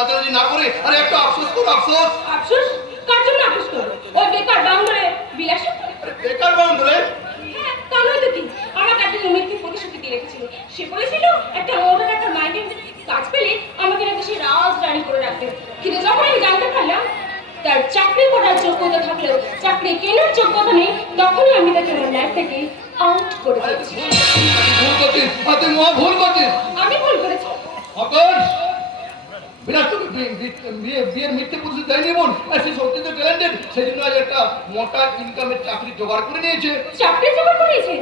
নাচানাচি না করে আরে একটা আফসোস করো, আফসোস। আফসোস? কার জন্য আফসোস করবো? ওই বেকার বাউন্ডারে বিলাস। বেকার বাউন্ডারে? হ্যাঁ, তা নয় তো কি? আমাকে একটা মিথ্যে প্রতিশ্রুতি দিয়ে রেখেছিল। সে বলেছিল একটা মোটা টাকার মাইনে কাজ পেলে আমাকে নাকি সে রাজরানি করে রাখবে। কিন্তু যখন আমি জানতে পারলাম তার চাকরি করার যোগ্যতা থাকলেও চাকরি কেনার যোগ্যতা নেই, তখনই আমি তাকে আমার লাইফ থেকে আউট করে দিয়েছি। ভুল করছিস, তুই মহা ভুল করছিস। আমি ভুল করেছি। অকর্ষ বিরাট তোকে বিয়ের মিথ্যে প্রতিশ্রুতি দেয়নি বোন। সে সত্যি তো ট্যালেন্টেড, সেই জন্য আজ একটা মোটা ইনকামের চাকরি জোগাড় করে নিয়েছে। চাকরি জোগাড় করেছে?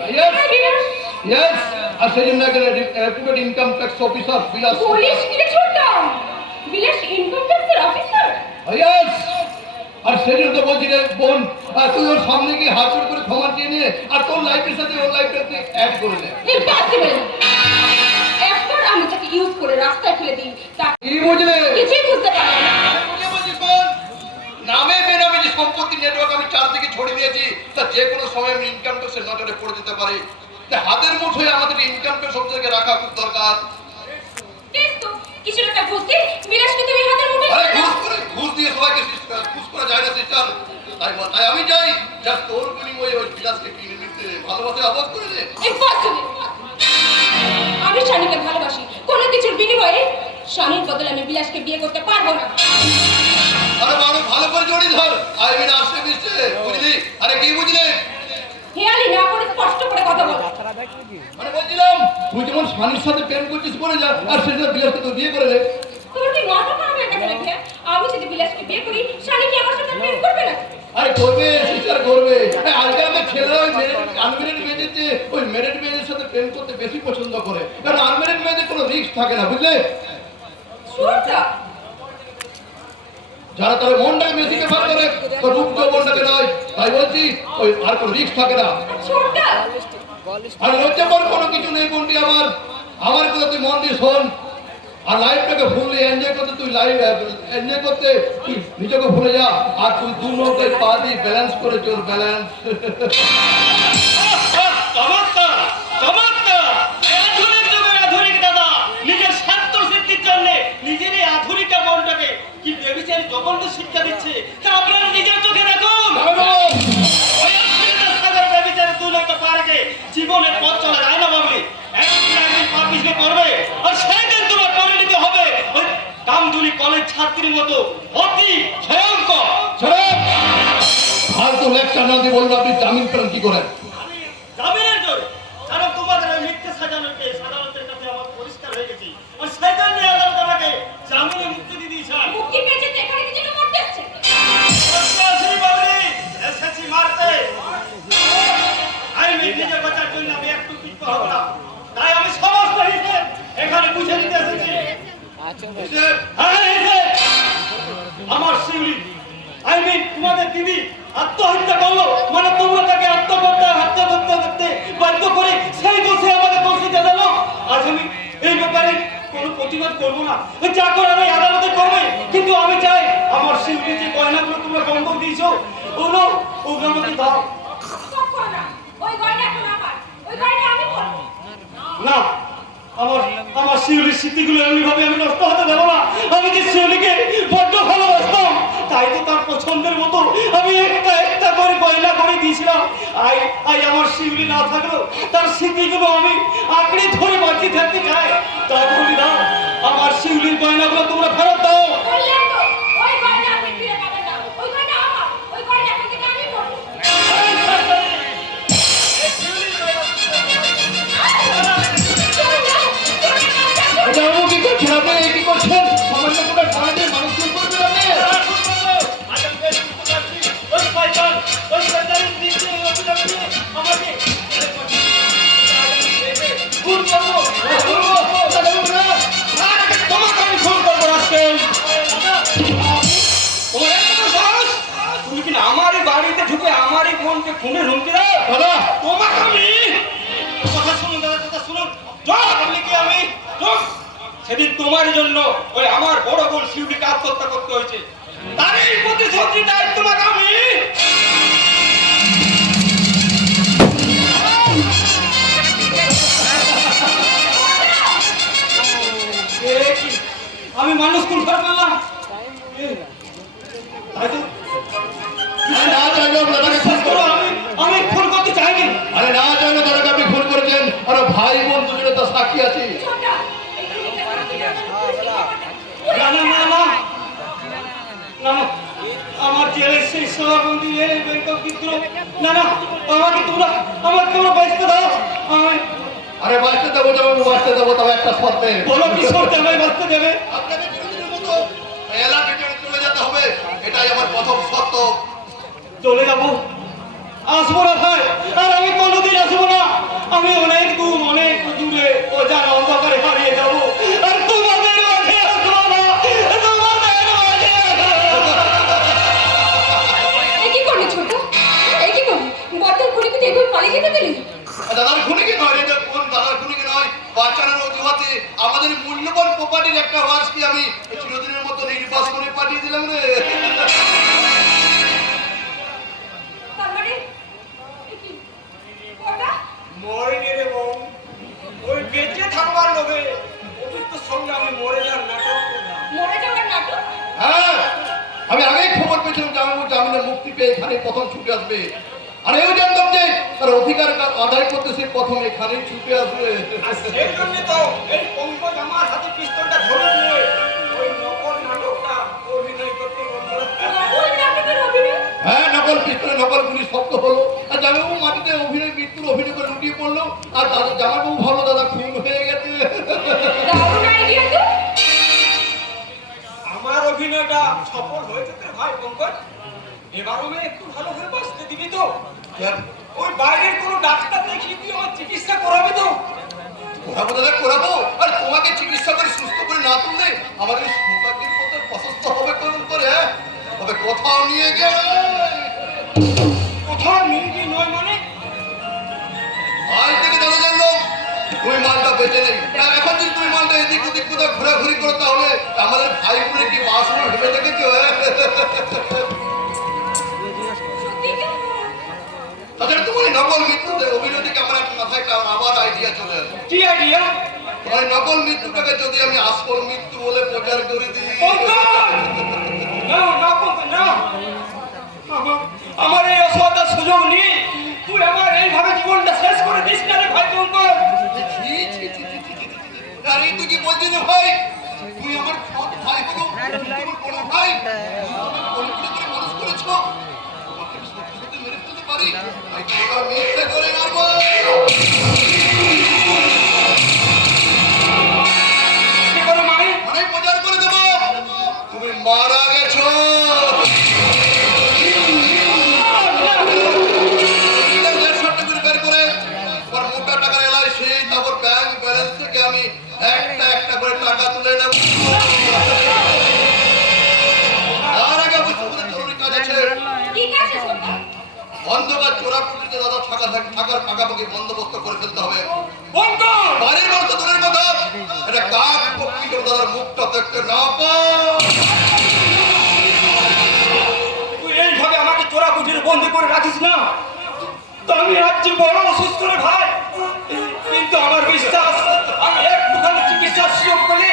ইয়েস, আর সেই জন্য একটা রেপুটেড ইনকাম ট্যাক্স অফিসার বিলাস। পুলিশ কি ছোট্টাম? বিলাস ইনকাম ট্যাক্সের অফিসার? ইয়েস, আর সেই জন্য তো বলছি রে বোন, তুই ওর সামনে গিয়ে হাত জোড় করে ক্ষমা চেয়ে নিয়ে আর তোর লাইফের সাথে ওর লাইফটা তুই অ্যাড করে নে। ইম্পসিবল। একবার আমি তাকে ইউজ করে রাস্তায় ফেলে দিই, তা কি বুঝলে? কিছুই বুঝতে পারলাম না। নামে বেনামে যে সম্পত্তি নেটওয়ার্ক আমি চারদিকে ছড়িয়ে দিয়েছি, তা যে কোনো সময় আমি ইনকাম ট্যাক্সের নজরে পড়ে যেতে পারে। হাতের মুঠোয় আমাদের ইনকাম ট্যাক্স সব থেকে রাখা খুব দরকার। বেশ তো, কিছু একটা ঘুষ দিই, বিলাসকে তুমি হাতের মুঠোয় আরে ঘুষ দিয়ে সবাইকে ঘুষ করা যায় না সিস্টার। তাই আমি চাই যা তোর বিনিময়ে ওই বিলাসকে কিনে নিতে ভালোবাসে আবাদ করে দে। ইম্পসিবল। আমি শানিকে ভালোবাসি, কোনো কিছুর বিনিময়ে শানির বদলে আমি বিলাসকে বিয়ে করতে পারবো না। আরে বাবা ভালো করে জড়িয়ে ধর, আই মিন আসতে মিশতে, বুঝলি? আরে কি বুঝলে? হেয়ালি না করে স্পষ্ট করে কথা বল। মানে বলছিলাম তুই যেমন শানির সাথে প্রেম করছিস করে যা, আর সেটা বিলাসকে তো বিয়ে করে দে। তোমার কি মাথা খারাপ হয়ে গেছে নাকি? আমি যদি বিলাসকে বিয়ে করি, শানি কি আমার সাথে প্রেম করবে না? আরে করবে, সিস্টার করবে। আজকালকার ছেলেরা ওই আনমেরিড মেয়েদের চেয়ে ওই মেরিড মেয়েদের সাথে প্রেম করতে বেশি পছন্দ করে, কারণ আনমেরিড মেয়েদের কোনো রিস্ক থাকে না, বুঝলে? শুনটা যারা তার মনটাকে বেশি ব্যাপার করে, তো রূপ যৌবনটাকে নয়। তাই বলছি ওই আর কোনো রিস্ক থাকে না। শুনটা আর লজ্জাকর কোনো কিছু নেই বন্ডি আমার কথা তুই মন দিয়ে শোন। আর লাইফটাকে ফুললি এনজয় করতে তুই এনজয় করতে তুই নিজেকে ভুলে যা, আর তুই দু নৌকায় পা দিয়ে ব্যালেন্স করে চল, ব্যালেন্স। চমৎকার চমৎকার। আধুনিক যুগের আধুনিক দাদা নিজের স্বার্থ সিদ্ধির জন্য নিজের এই আধুনিক মনটাকে কি বেবিচারি জঘন্য শিক্ষা দিচ্ছে, তা আপনারা নিজের চোখে দেখুন। ওই অশ্লীলতার সাগর বেবিচারি দু নৌকা পাড়াকে জীবনের পথ চলা যায় না বাবলি। একদিন পা পিছলে পড়বে, আর সেই দিন তোমার পরিণতি হবে ওই কামদুনি কলেজ ছাত্রীর মতো অতি ভয়ঙ্কর। ফালতু লেকচার না দিয়ে বলুন আপনি জামিন পেলেন কি করেন? জামিনের জোরে, কারণ তোমাদের ওই মিথ্যে সাজানোর কেস আদালতের কাছে আমার পরিষ্কার হয়ে গেছি, আর সেই জন্য আদালত আমাকে জামিনে মুক্তি দিয়ে দিয়েছে। মুক্তি পেয়েছে তো এখানে কিছু করতে আসছে। এসেছি মারতে। আমি নিজের বাঁচার জন্য আমি একটু পিছপা হব না, তাই আমি সমস্ত হিসেব এখানে বুঝে দিতে এসেছি। আমার শিউলি, আই মিন তোমাদের দিদি আত্মহত্যা করলো, মানে তোমরা তাকে হত্যা করতে বাধ্য করে সেই দোষে আমাকে দোষী জানালো। আজ আমি এই ব্যাপারে কোনো প্রতিবাদ করবো না, যা করার ওই আদালতে করবে। কিন্তু আমি চাই আমার শিউলি যে গয়নাগুলো তোমরা বন্ধক দিয়েছো ওগুলো আমাকে দাও। ওই গয়না এখন আমার, ওই গয়না আমি পরবো না, আমার শিউলির স্মৃতিগুলো এমনি ভাবে আমি নষ্ট হতে দেবো না। আমি যে শিউলিকে বড্ড ভালোবাসতাম, তাই তো তার পছন্দের মতো আমি একটা করে গয়না করে দিয়েছিলাম। আই আমার শিউলি না থাকলেও তার স্মৃতিগুলো আমি আঁকড়ে ধরে বাঁচিয়ে থাকতে চাই। তাই বলি না, আমার শিউলির গয়নাগুলো তোমরা ফেরত দাও। বললাম তো, ওই গয়না আপনি ফিরে পাবেন না। ওই গয়না আমার, ওই গয়না এখন থেকে আমি পরবো। কি করছেন আপনি? কি করছেন? সামান্য কোনো ঠান্ডা মানুষ কি করবেন আপনি? আমারই বাড়িতে ঢুকে আমারই বোনকে খুনে হুমকি দাও। দাদা তোমাকে আমি কথা শুনুন, দাদা কথা শুনুন। আপনি কি আমি সেদিন তোমার জন্য ওই আমার বড় বোন শিউলিকে আত্মহত্যা করতে হয়েছে, তারই প্রতিশোধ নিতে তোমাকে আমি। আমি মানুষ খুন করে ফেললাম। তাই তো আরে না চাইলেও দাদাকে খুন বিশ্বাস করো, করো। আমি খুন করতে চাইনি। আরে না চাইলেও দাদাকে আপনি খুন করেছেন। আরে ভাই বোন দুজনে তো সাক্ষী আছে। ছোটা এখানে না না না না না, আমার জেলের সেই সভাপতি এই ব্যাংকক বিদ্রোহ, না না, আমাকে তোমরা বাঁচতে দাও। আমি আরে বাঁচতে দেবো যাবো, বাঁচতে দেবো, তবে একটা শর্তে। বলো কি শর্তে আমায় বাঁচতে দেবে? আপনাকে চিরদিনের মতো এই এলাকা ছেড়ে চলে যেতে হবে, এটাই আমার প্রথম শর্ত। চলে যাবো, আসবো না ভাই, আর আমি কোনোদিন আসবো না। আমি অনেক দূরে অজান অন্ধকারে হারিয়ে যাবো, আর তোমাদের মাঝে আসবো না, তোমাদের মাঝে আসবো না। কি করলি ছোট? কি করলি? বর্তমান খুনিকে তুই এভাবে পালিয়ে যেতে দিলি? দাদার খুনিকে নয়, এটা কোন দাদার খুনিকে নয়, বাঁচানোর অজুহাতে আমাদের মূল্যবান প্রপার্টির একটা ওয়ার্সকে আমি চিরদিনের মতো নির্বাস করে পাঠিয়ে দিলাম রে। তার মানে কি? ওটা মরিনি রে বউ, ওই বেঁচে থাকবার লোভে অভিজ্ঞর সঙ্গে আমি মরে যাওয়ার নাটক করলাম। মরে যাওয়ার নাটক? হ্যাঁ, আমি আগেই খবর পেয়েছিলাম জামাইবাবু জামিনে মুক্তি পেয়ে এখানে প্রথম ছুটে আসবে। আর এও জানতাম যে তার অধিকার আদায় করতে সে প্রথম এখানেই ছুটে আসবে। আর সেই জন্য তো এই পঙ্কজ আমার হাতে পিস্তলটা ধরে দিয়ে ওই নকল নাটকটা অভিনয় করতে বলল। নকল নাটকের অভিনয়? হ্যাঁ, নকল পিস্তলে নকল গুলি শব্দ হলো, আর জামাইবাবু মাটিতে মৃত্যুর অভিনয় করে লুটিয়ে পড়লো, আর দাদা জামাইবাবু ভালো দাদা খুন হয়ে গেছে। দারুণ আইডিয়া তো। আমার অভিনয়টা সফল হয়েছে তো ভাই পঙ্কজ, এবার আমি একটু ভালো করে বাঁচতে দিবি তো? ওই বাইরের কোনো ডাক্তার দেখিয়ে তুই আমার চিকিৎসা করাবি তো? করাবো দাদা, করাবো। আর তোমাকে চিকিৎসা করে সুস্থ করে না তুললে আমার এই সৌভাগ্যের পথে প্রশস্ত হবে কেমন করে? হ্যাঁ, তবে কোথাও নিয়ে গেলে কোথাও নিয়ে নয় মানে? আজ থেকে দাদা জানলো তুমি মালটা বেঁচে নেই। আর এখন যদি তুমি মালটা এদিক ওদিক কোথাও ঘোরাঘুরি করো, তাহলে আমাদের ভাই বোনের কি বাস হবে ভেবে দেখেছো? সত্যি কি? তাছাড়া তোমার এই নকল মৃত্যুতে অভিনয় থেকে আমার একটা মাথায় একটা আবার আইডিয়া চলে আসে। কি আইডিয়া? তোমার এই নকল মৃত্যুটাকে যদি আমি আসল মৃত্যু বলে প্রচার করে দিই। না না পঙ্কজ, না, আমার এই অসহায়তার সুযোগ নেই। তুই আমার এইভাবে জীবনটা শেষ করে দিস না রে ভাই পঙ্কজ। ছি, ছি, ছি, ছি, ছি, ছি, ছি, ছি। আরে তুই কি বলছিস রে ভাই? তুই আমার সৎ ভাই হলো, তুমি আমার বড় ভাই, তুমি পরিচয় করে মানুষ করেছো, তোমাকে আমি সত্যি সত্যি মেরে ফেলতে পারি, তাই তোরা মিথ্যে করে মারবো। কি করে মানে? মানে প্রচার করে দেবো তুমি মারা গেছো। বের করে তোমার মোটা টাকার LIC, তারপর ব্যাংক ব্যালেন্স থেকে আমি একটা একটা করে টাকা তুলে নেব। তার আগে অবশ্য আমাদের জরুরি কাজ আছে। কি কাজ আছে ছোট? অন্ধকার চোরাপুটিতে দাদা থাকার পাকাপাকি বন্দোবস্ত করে ফেলতে হবে। পঙ্কজ, বাড়ির মানুষ তো দূরের কথা, এটা কাক পক্ষী করে দাদার মুখটা দেখতে না পায়। তুই এইভাবে আমাকে চোরা কুঠিরে বন্দি করে রাখিস না, তো আমি আজকে বড় অসুস্থ রে ভাই। কিন্তু আমার বিশ্বাস, আমি একটুখানি চিকিৎসার সুযোগ পেলে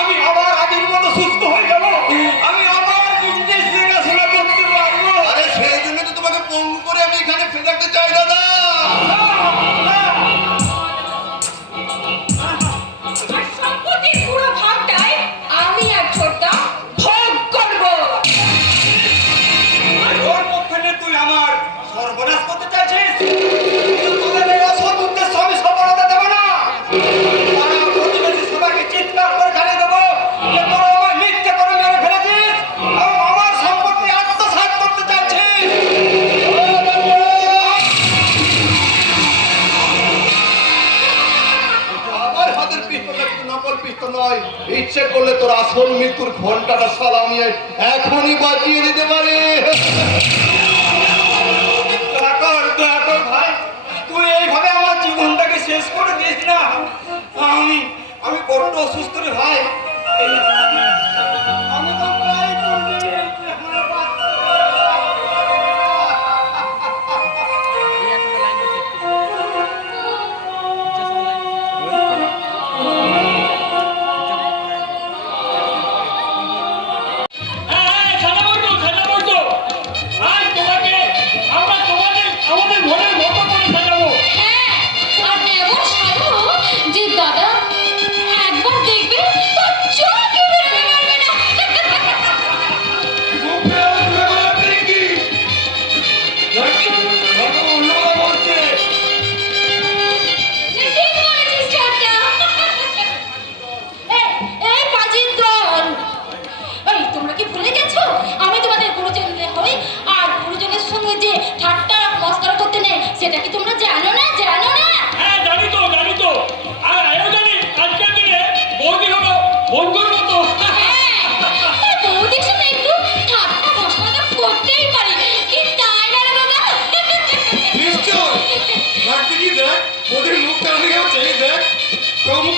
আমি আবার আগের মতো সুস্থ হয়ে যাব, আমি আবার বিজনেস দেখাশোনা করতে পারবো। আরে সেই জন্য তো তোমাকে পঙ্গু করে আমি এখানে ফেলে রাখতে চাই দাদা। আর সম্পত্তির পুরো ভাগটাই আমি আর ছোটটা ভোগ করব। আর ওর পক্ষে নিয়ে তুই আমার সর্বনাশ করতে চাইছিস? কিন্তু তোদের এই অসৎ উদ্দেশ্য আমি সফলতা দেব না। পাড়া প্রতিবেশী সবাইকে চিৎকার করে জানিয়ে দেবো যে তোরা আমায় মিথ্যে করে মেরে ফেলেছিস এবং আমার সম্পত্তি আত্মসাৎ করতে চাইছিস। আমার হাতের পিস্তলটা কিন্তু নকল পিস্তল নয়। ইচ্ছে করলে তোর আসল মৃত্যুর ঘন্টাটা সালা আমি এখনই বাজিয়ে দিতে পারি। দয়া কর ভাই, তুই এইভাবে আমার জীবনটাকে শেষ করে দিস না। আমি বড্ড অসুস্থ রে ভাই। আমি তো প্রায়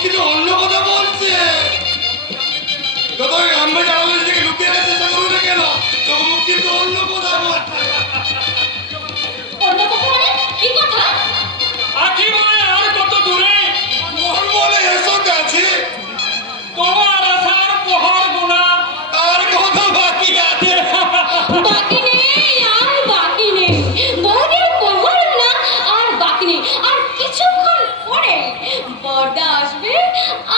কিন্তু অন্য কথা বলছে। যতই আমরা জানালেন থেকে লুকিয়ে রাখার চেষ্টা করবে না কেন, তোর মুখ কিন্তু অন্য কথা বলছে। অন্য কথা মানে কি কথা? আখি বলে আর কত দূরে, মোহন বলে এসো কাছে, তোমার আশার প্রহর গোনা, আর কথা বাকি আছে। বাকি নেই, আর বাকি নেই, বউদের প্রহর না আর বাকি নেই। আর কিছুক্ষণ পরে বড়দা আসবে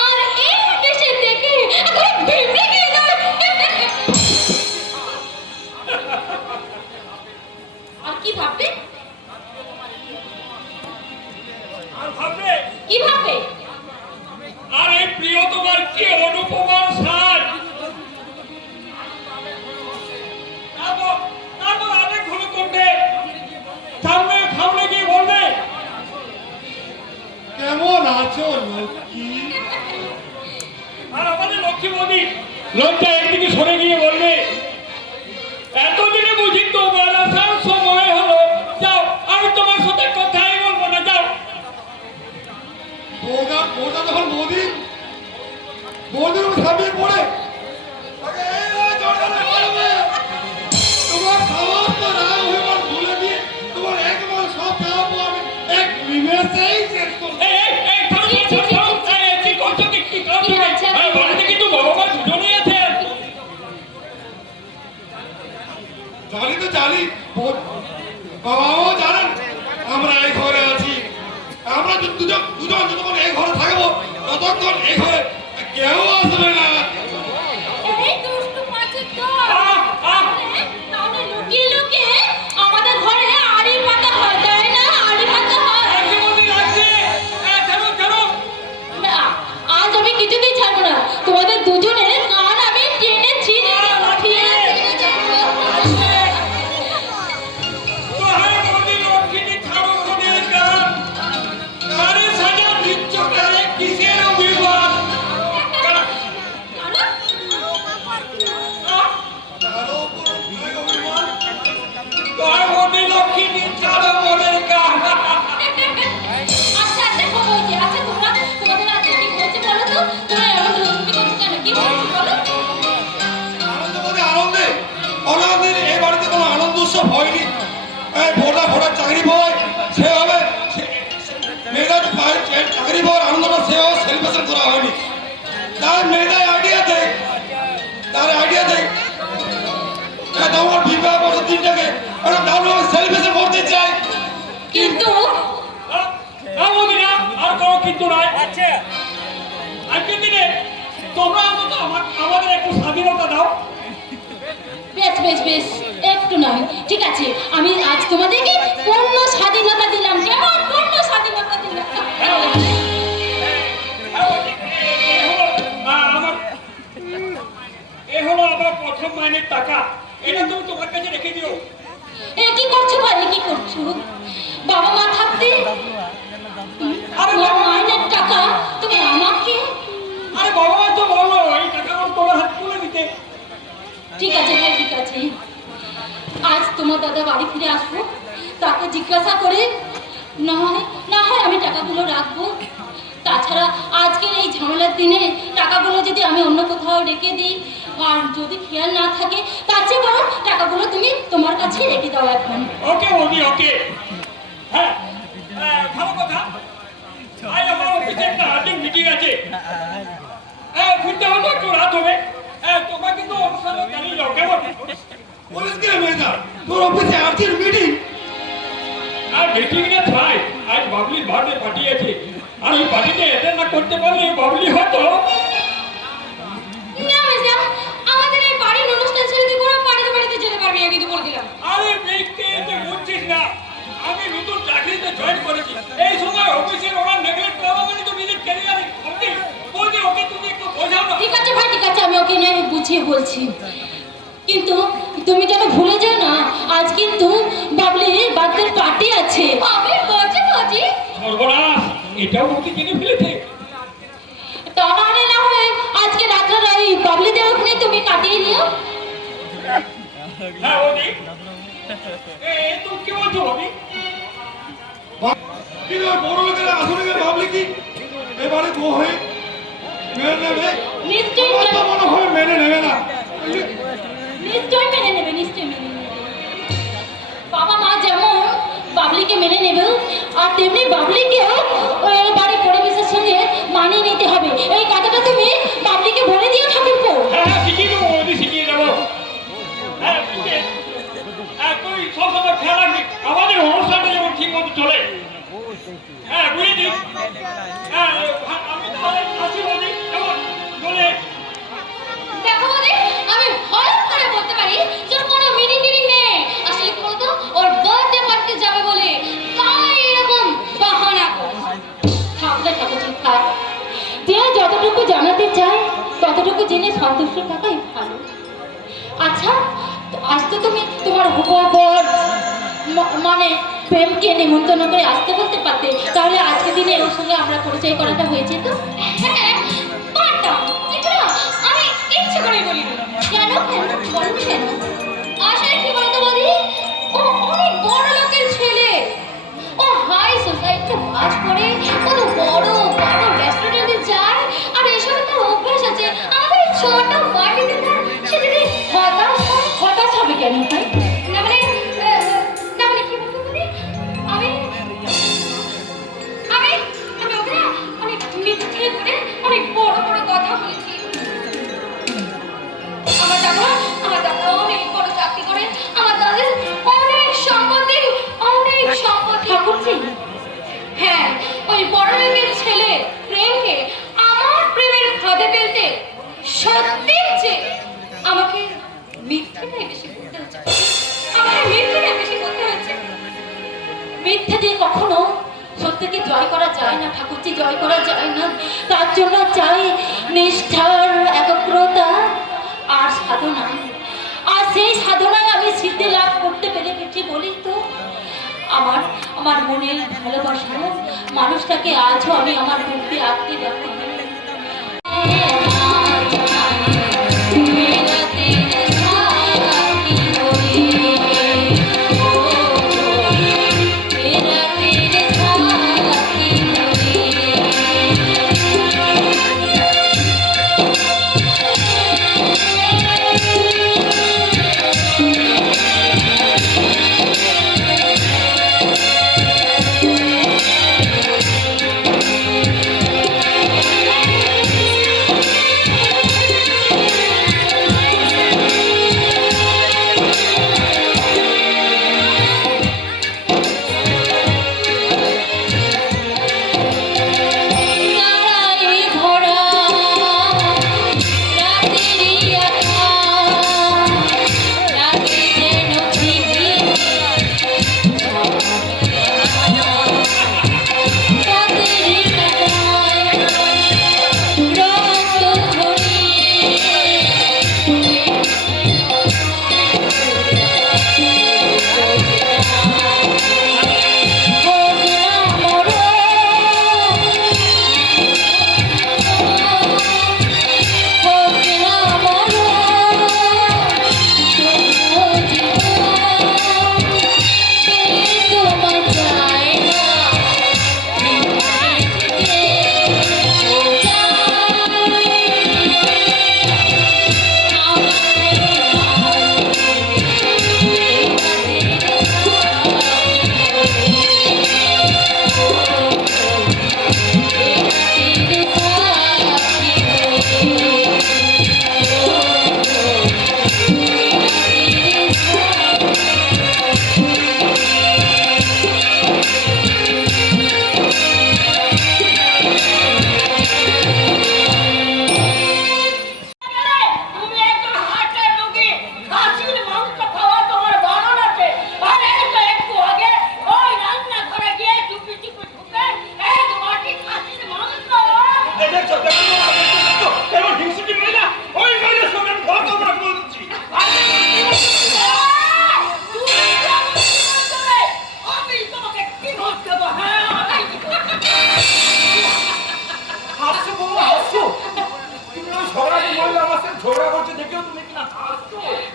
আর এই দেশে দেখে একবারে ভিড়ে গিয়ে যাবে। আর কি ভাববে? আর ভাববে কি ভাববে? আর এই প্রিয় তোমার কি অনুপমার সাজ। তারপর আবেগ ঘন করবে, সামনে সামনে গিয়ে বলবে, কেমন আছো লক্ষ্মী? আর আমাদের লক্ষ্মী মোদী লজ্জা একদিকে সরে গিয়ে বলবে, এতদিনে বুঝি তোমার আসার সময় হলো, যাও আমি তোমার সাথে কথাই বলবো না, যাও। বউটা তখন বৌদির ছাপিয়ে পড়ে তাকে এই নয় জড়ানো করবে। তোমার সমস্ত রাগ অভিমান ভুলে দিয়ে তোমার একবার সব চাপ আমি এক নিমেষেই শেষ করবো। এই থামো, থামো, থামো, এই কি করছো, কি করছো? কি হচ্ছে? বাড়িতে কিন্তু বাবা মা দুজনেই আছেন। জানি তো জানি, বাবাও জানেন আমরা এই ঘরে আছি। আমরা দুজন যতক্ষণ এই ঘরে থাকবো ততক্ষণ এই ঘরে কেউ আসবে না। এই দুষ্টু পাঁচের দল। তাহলে লুকিয়ে লুকিয়ে আমাদের ঘরে আড়ি পাতা হয়, তাই না? আড়ি পাতা হয়। লক্ষ্মী মোদী লাগছে, ছাড়ো ছাড়ো। না, আজ আমি কিছুতেই ছাড়বো না। তোমাদের দুজনের কান আমি টেনে ছিঁড়ে দেবো। ঠিক আছে? তোহার মোদী লক্ষ্মীটি ছাড়ো মোদের গান। কারে সাজা দিচ্ছ, কারে কিসের অভিমান? তারও উপর অনেক অভিমান। তোহার মোদী লক্ষ্মীটি ছাড়ো মোদের গান। আচ্ছা আচ্ছা খবর হয়েছে। আচ্ছা তোমাদের আজকে কি হয়েছে বলো তো? তোমরা এমন রুটি করছো কেন? কি হয়েছে বলো? আনন্দ বলতে আনন্দে অনানন্দের এই বাড়িতে কোনো আনন্দ উৎসব হয়নি। এই ভোটার চাকরি পাওয়ায় সেভাবে মেয়েরা চাকরি পাওয়ার আনন্দটা সেভাবে সেলিব্রেশন করা হয়নি। তার মেয়েটাই আইডিয়া দেয়, তোমার বিবাহ বছর দিনটাকে একটা দারুণ সেলিব্রেশন করতে চাই। কিন্তু মোদীরা আর কোনো কিন্তু নয়। আজকের দিনে তোমরা অন্তত আমাদের একটু স্বাধীনতা দাও। বেশ বেশ বেশ, একটু নয়, ঠিক আছে। আমি আজ তোমাদেরকে পূর্ণ স্বাধীনতা দিলাম। কেমন পূর্ণ স্বাধীনতা দিলাম? এ হলো আমার প্রথম মাইনের টাকা, এটা তুমি তোমার কাছে রেখে দিও। এ কি করছো ভাই? কি করছো? বাবা মা থাকতে আরে তোমার মাইনের টাকা তুমি আমাকে? আরে বাবা মা তো বললো এই টাকাগুলো তোমার হাত তুলে দিতে। ঠিক আছে ভাই, ঠিক আছে। আজ তোমার দাদা বাড়ি ফিরে আসবো, তাকে জিজ্ঞাসা করে না হয় আমি টাকাগুলো রাখবো। তাছাড়া আজকের এই ঝামেলার দিনে টাকাগুলো যদি আমি অন্য কোথাও রেখে দিই আর যদি খেয়াল না থাকে, তার চেয়ে বরং টাকাগুলো তুমি তোমার কাছে রেখে দাও এখন। ওকে মোদি, ওকে। হ্যাঁ, ভালো কথা। আজ আমার অফিসে একটা আর্জেন্ট মিটিং আছে। ফিরতে হয়তো একটু রাত হবে। তোমরা কিন্তু অনুষ্ঠানে জানিয়ে যাও, কেমন? বলিস কি রে মেয়েটা, তোর অফিসে আর্থিক মিটিং? আর মিটিং না ছাই, আজ বাবলির বার্থডে পার্টি আছে। আর ওই পার্টিতে অ্যাটেন্ড না করতে পারলে বাবলি হয়তো না মেজা, আমাদের এই বাড়ির অনুষ্ঠান ছেড়ে তুই কোনো বাড়িতে যেতে পারবি না, কিন্তু বলে দিলাম। আরে মেয়েকে তো বুঝছিস না, আমি নতুন চাকরিতে জয়েন করেছি। এই সময় অফিসের ওরা নেগলেক্ট করা মানে তো নিজের ক্যারিয়ারে ক্ষতি। বলছি ওকে তুমি একটু বোঝাও না। ঠিক আছে ভাই, ঠিক আছে, আমি ওকে নিয়ে বুঝিয়ে বলছি। কিন্তু তুমি যেন ভুলে যাও না, আজ কিন্তু বাবলির বার্থডে পার্টি আছে। বাবলির বার্থডে পার্টি? সর্বনাশ, এটাও ওকে কিনে ফেলেছে। তা নাহলে না হয় আজকে রাত্রে ওই বাবলিদের ওখানে তুমি কাটিয়ে নিও। হ্যাঁ ওদি, তুমি কি বলছো ওদি? কিন্তু ওই বড় লোকেরা আসলে ভাবলে কি এবারে বউ হয়ে মেনে নেবে? নিশ্চয়ই আমার তো মনে হয় মেনে নেবে না। নিশ্চয়ই মেনে নেবে, নিশ্চয়ই মেনে নেবে। বাবা মা যেমন বাবলিকে মেনে নেবে, আর তেমনি বাবলিকেও ওই বাড়ির পরিবেশের সঙ্গে মানিয়ে নিতে হবে। এই কথাটা তুমি বাবলিকে বলে দিও ঠাকুরপো। হ্যাঁ শিখিয়ে দেবো, ওই শিখিয়ে দেবো। হ্যাঁ তুই সবসময় খেয়াল রাখবি আমাদের অনুষ্ঠানটা যেমন ঠিক মতো চলে। হ্যাঁ বুঝেছি। হ্যাঁ আমি তাহলে আসি বলি কেমন বলে। দেখো বলে আমি ভালো করে বলতে পারি যে কোনো মিটিং টিটিং নেই। আসলে কি বলতো, ওর বার্থডে পার্টিতে যাবে বলে তাই এরকম বাহানা করে। থাকলে ঠাকুর ঠিক থাক, যে যতটুকু জানাতে চায় ততটুকু জেনে সন্তুষ্ট থাকাই ভালো। আচ্ছা আজ তো তুমি তোমার বর মানে প্রেমকে নিমন্ত্রণ করে আসতে বলতে পারতে, তাহলে আজকে দিনে ওর সঙ্গে আমরা পরিচয় করাটা হয়েছে তো। হ্যাঁ পারতাম, কিন্তু না আমি ইচ্ছে করে বলি। কেন বলুন কেন? আসলে কি বলতো বলি, ও অনেক বড় লোকের ছেলে, ও হাই সোসাইটিতে বাস করে, কত বড় বড় রেস্টুরেন্টে যায়, আর এসব তো অভ্যাস আছে। আমাদের ছোট বাড়িতে সে যদি হতাশ হবে কেন ভাই? না মানে কি বলতে বলি, আমি আমি আমি ওকে না অনেক মিথ্যে করে অনেক বড় বড় কথা বলেছি। আমার দাদা অনেক বড় চাকরি করে, আমার দাদার অনেক সম্পত্তি ঠাকুরজি। হ্যাঁ ওই বড় লোকের ছেলে প্রেমকে আমার প্রেমের ফাঁদে ফেলতে সত্যি যে আমাকে মিথ্যেটাই বেশি করতে হচ্ছে। মিথ্যে দিয়ে কখনো সত্যকে জয় করা যায় না ঠাকুরজি, জয় করা যায় না। তার জন্য চাই নিষ্ঠার, একাগ্রতা আর সাধনা। আর সেই সাধনায় আমি সিদ্ধি লাভ করতে পেরেছি বলেই তো আমার মনের ভালোবাসা মানুষটাকে আজও আমি আমার বুকে আটকে রাখতে পারি।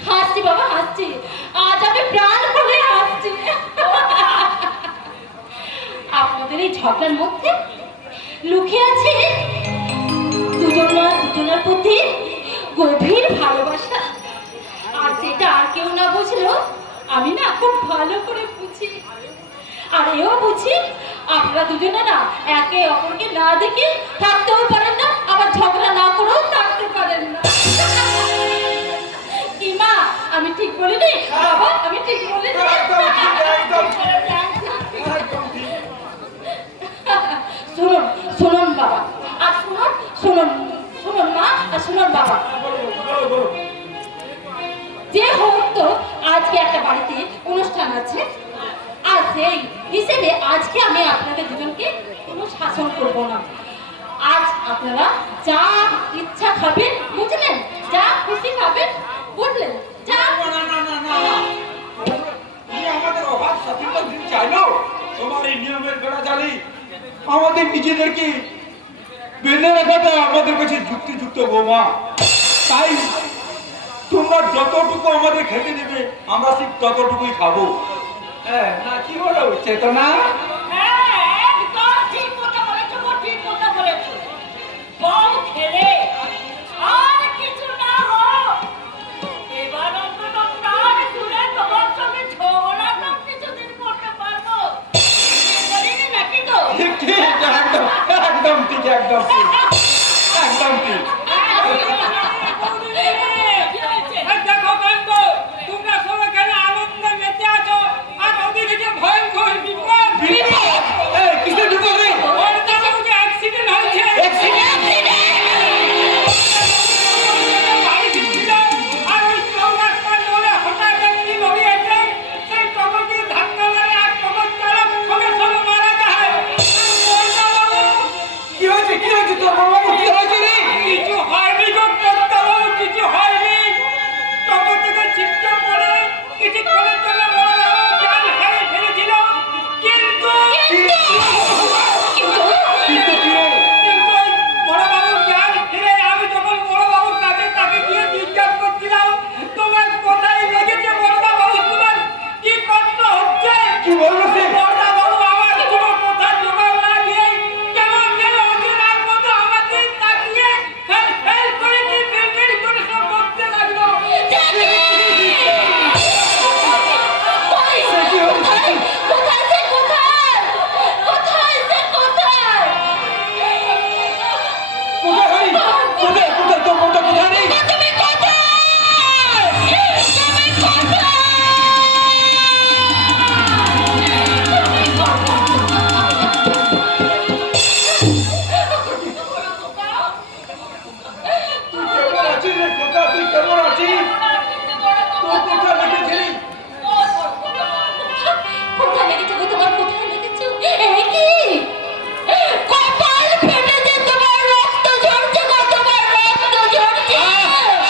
হাসছি বাবা হাসছি, আজ আমি প্রাণ খুলে হাসছি। আপনাদের এই ঝগড়ার মধ্যে লুকিয়ে আছে দুজনের প্রতি গভীর ভালোবাসা। আর সেটা আর কেউ না বুঝলো আমি না খুব ভালো করে বুঝি। আর এও বুঝি আপনারা দুজনে না একে অপরকে না দেখে থাকতেও পারেন না, আবার ঝগড়া না করেও থাকতে পারেন না। কি মা, আমি ঠিক বলিনি? বাবা, আমি ঠিক বলিনি? শুনুন শুনুন বাবা, আর শুনুন মা, আর শুনুন বাবা। যে হোক তো আজকে একটা বাড়িতে অনুষ্ঠান আছে, আর সেই হিসেবে আজকে আমি আপনাদের দুজনকে কোনো শাসন করব না। আজ আপনারা যা ইচ্ছা খাবেন, বুঝলেন? যা খুশি খাবেন, বুঝলেন? যা তুমি আমাদের অভাব স্বাধীনতা দিতে চাইলো, তোমার এই নিয়মের বেড়া জালি আমাদের নিজেদেরকে বেঁধে রাখাটা আমাদের কাছে যুক্তিযুক্ত বৌমা। তাই তোমরা যতটুকু আমাদের খেতে দেবে আমরা ঠিক ততটুকুই খাবো। হ্যাঁ না, কি বলো চেতনা? একদম ঠিক কথা বলেছো, ঠিক কথা বলেছো। বউ খেলে আর কিছু না হোক, এবার অন্তত প্রাণ খুলে তোমার সঙ্গে ঝগড়া তো কিছুদিন করতে পারবো। বলিনি নাকি তো? ঠিক ঠিক, একদম একদম ঠিক, একদম ঠিক, একদম ঠিক। দেখো কাণ্ড, তোমরা সবাই কেন আনন্দে মেতে আছো, আর ওদিকে যে ভয়ঙ্কর বিপদ। এই, কিসের বিপদ রে? ওর দাদা যে অ্যাক্সিডেন্ট হয়েছে। বাড়ি ফিরছিল, আর ওই চৌরাস্তার মোড়ে হঠাৎ একটি লরি এসে সেই টগরকে ধাক্কা মারে, আর টগর চালক সঙ্গে সঙ্গে মারা যায়। কি হয়েছে, কি হয়েছে তোর বাবা, কি হয়েছে রে? কিছু হয়নি গো কর্তাবাবু, কিছু হয়নি। টগর থেকে ছিটকে পড়ে কিছুক্ষণের জন্য বড়বাবু জ্ঞান হারিয়ে ফেলেছিল, কিন্তু কিন্তু কি রে? কিন্তু ওই বড়বাবুর জ্ঞান ফিরে আমি যখন বড়বাবুর কাছে তাকে গিয়ে জিজ্ঞাসা করছিলাম, তোমার কোথায় লেগেছে বড়বাবু, তোমার কি কষ্ট হচ্ছে? কি বললো সে? বড়বাবু আমার কোনো কথা জবাব না দিয়ে কেমন যেন অচেনার মতো আমাকে তাকিয়ে ফেল ফেল করে কি বিড়বিড় করে সব বলতে লাগলো। সে কি হয়েছে? কোথায় সে, কোথায়? কোথায় সে, কোথায়? কোথায় হই? কোথায় কোথায় তোর বোনটা কোথায় রে? তুমি কোথায়? তুমি কোথায়? তুই কেমন আছিস রে খোকা, তুই কেমন আছিস? তোর কোথায় লেগেছিলি? কোথায় লেগেছে গো তোমার, কোথায় লেগেছে? এই কি কপাল ফেটেছে তোমার, রক্ত ঝরছে গো, তোমার রক্ত ঝরছে।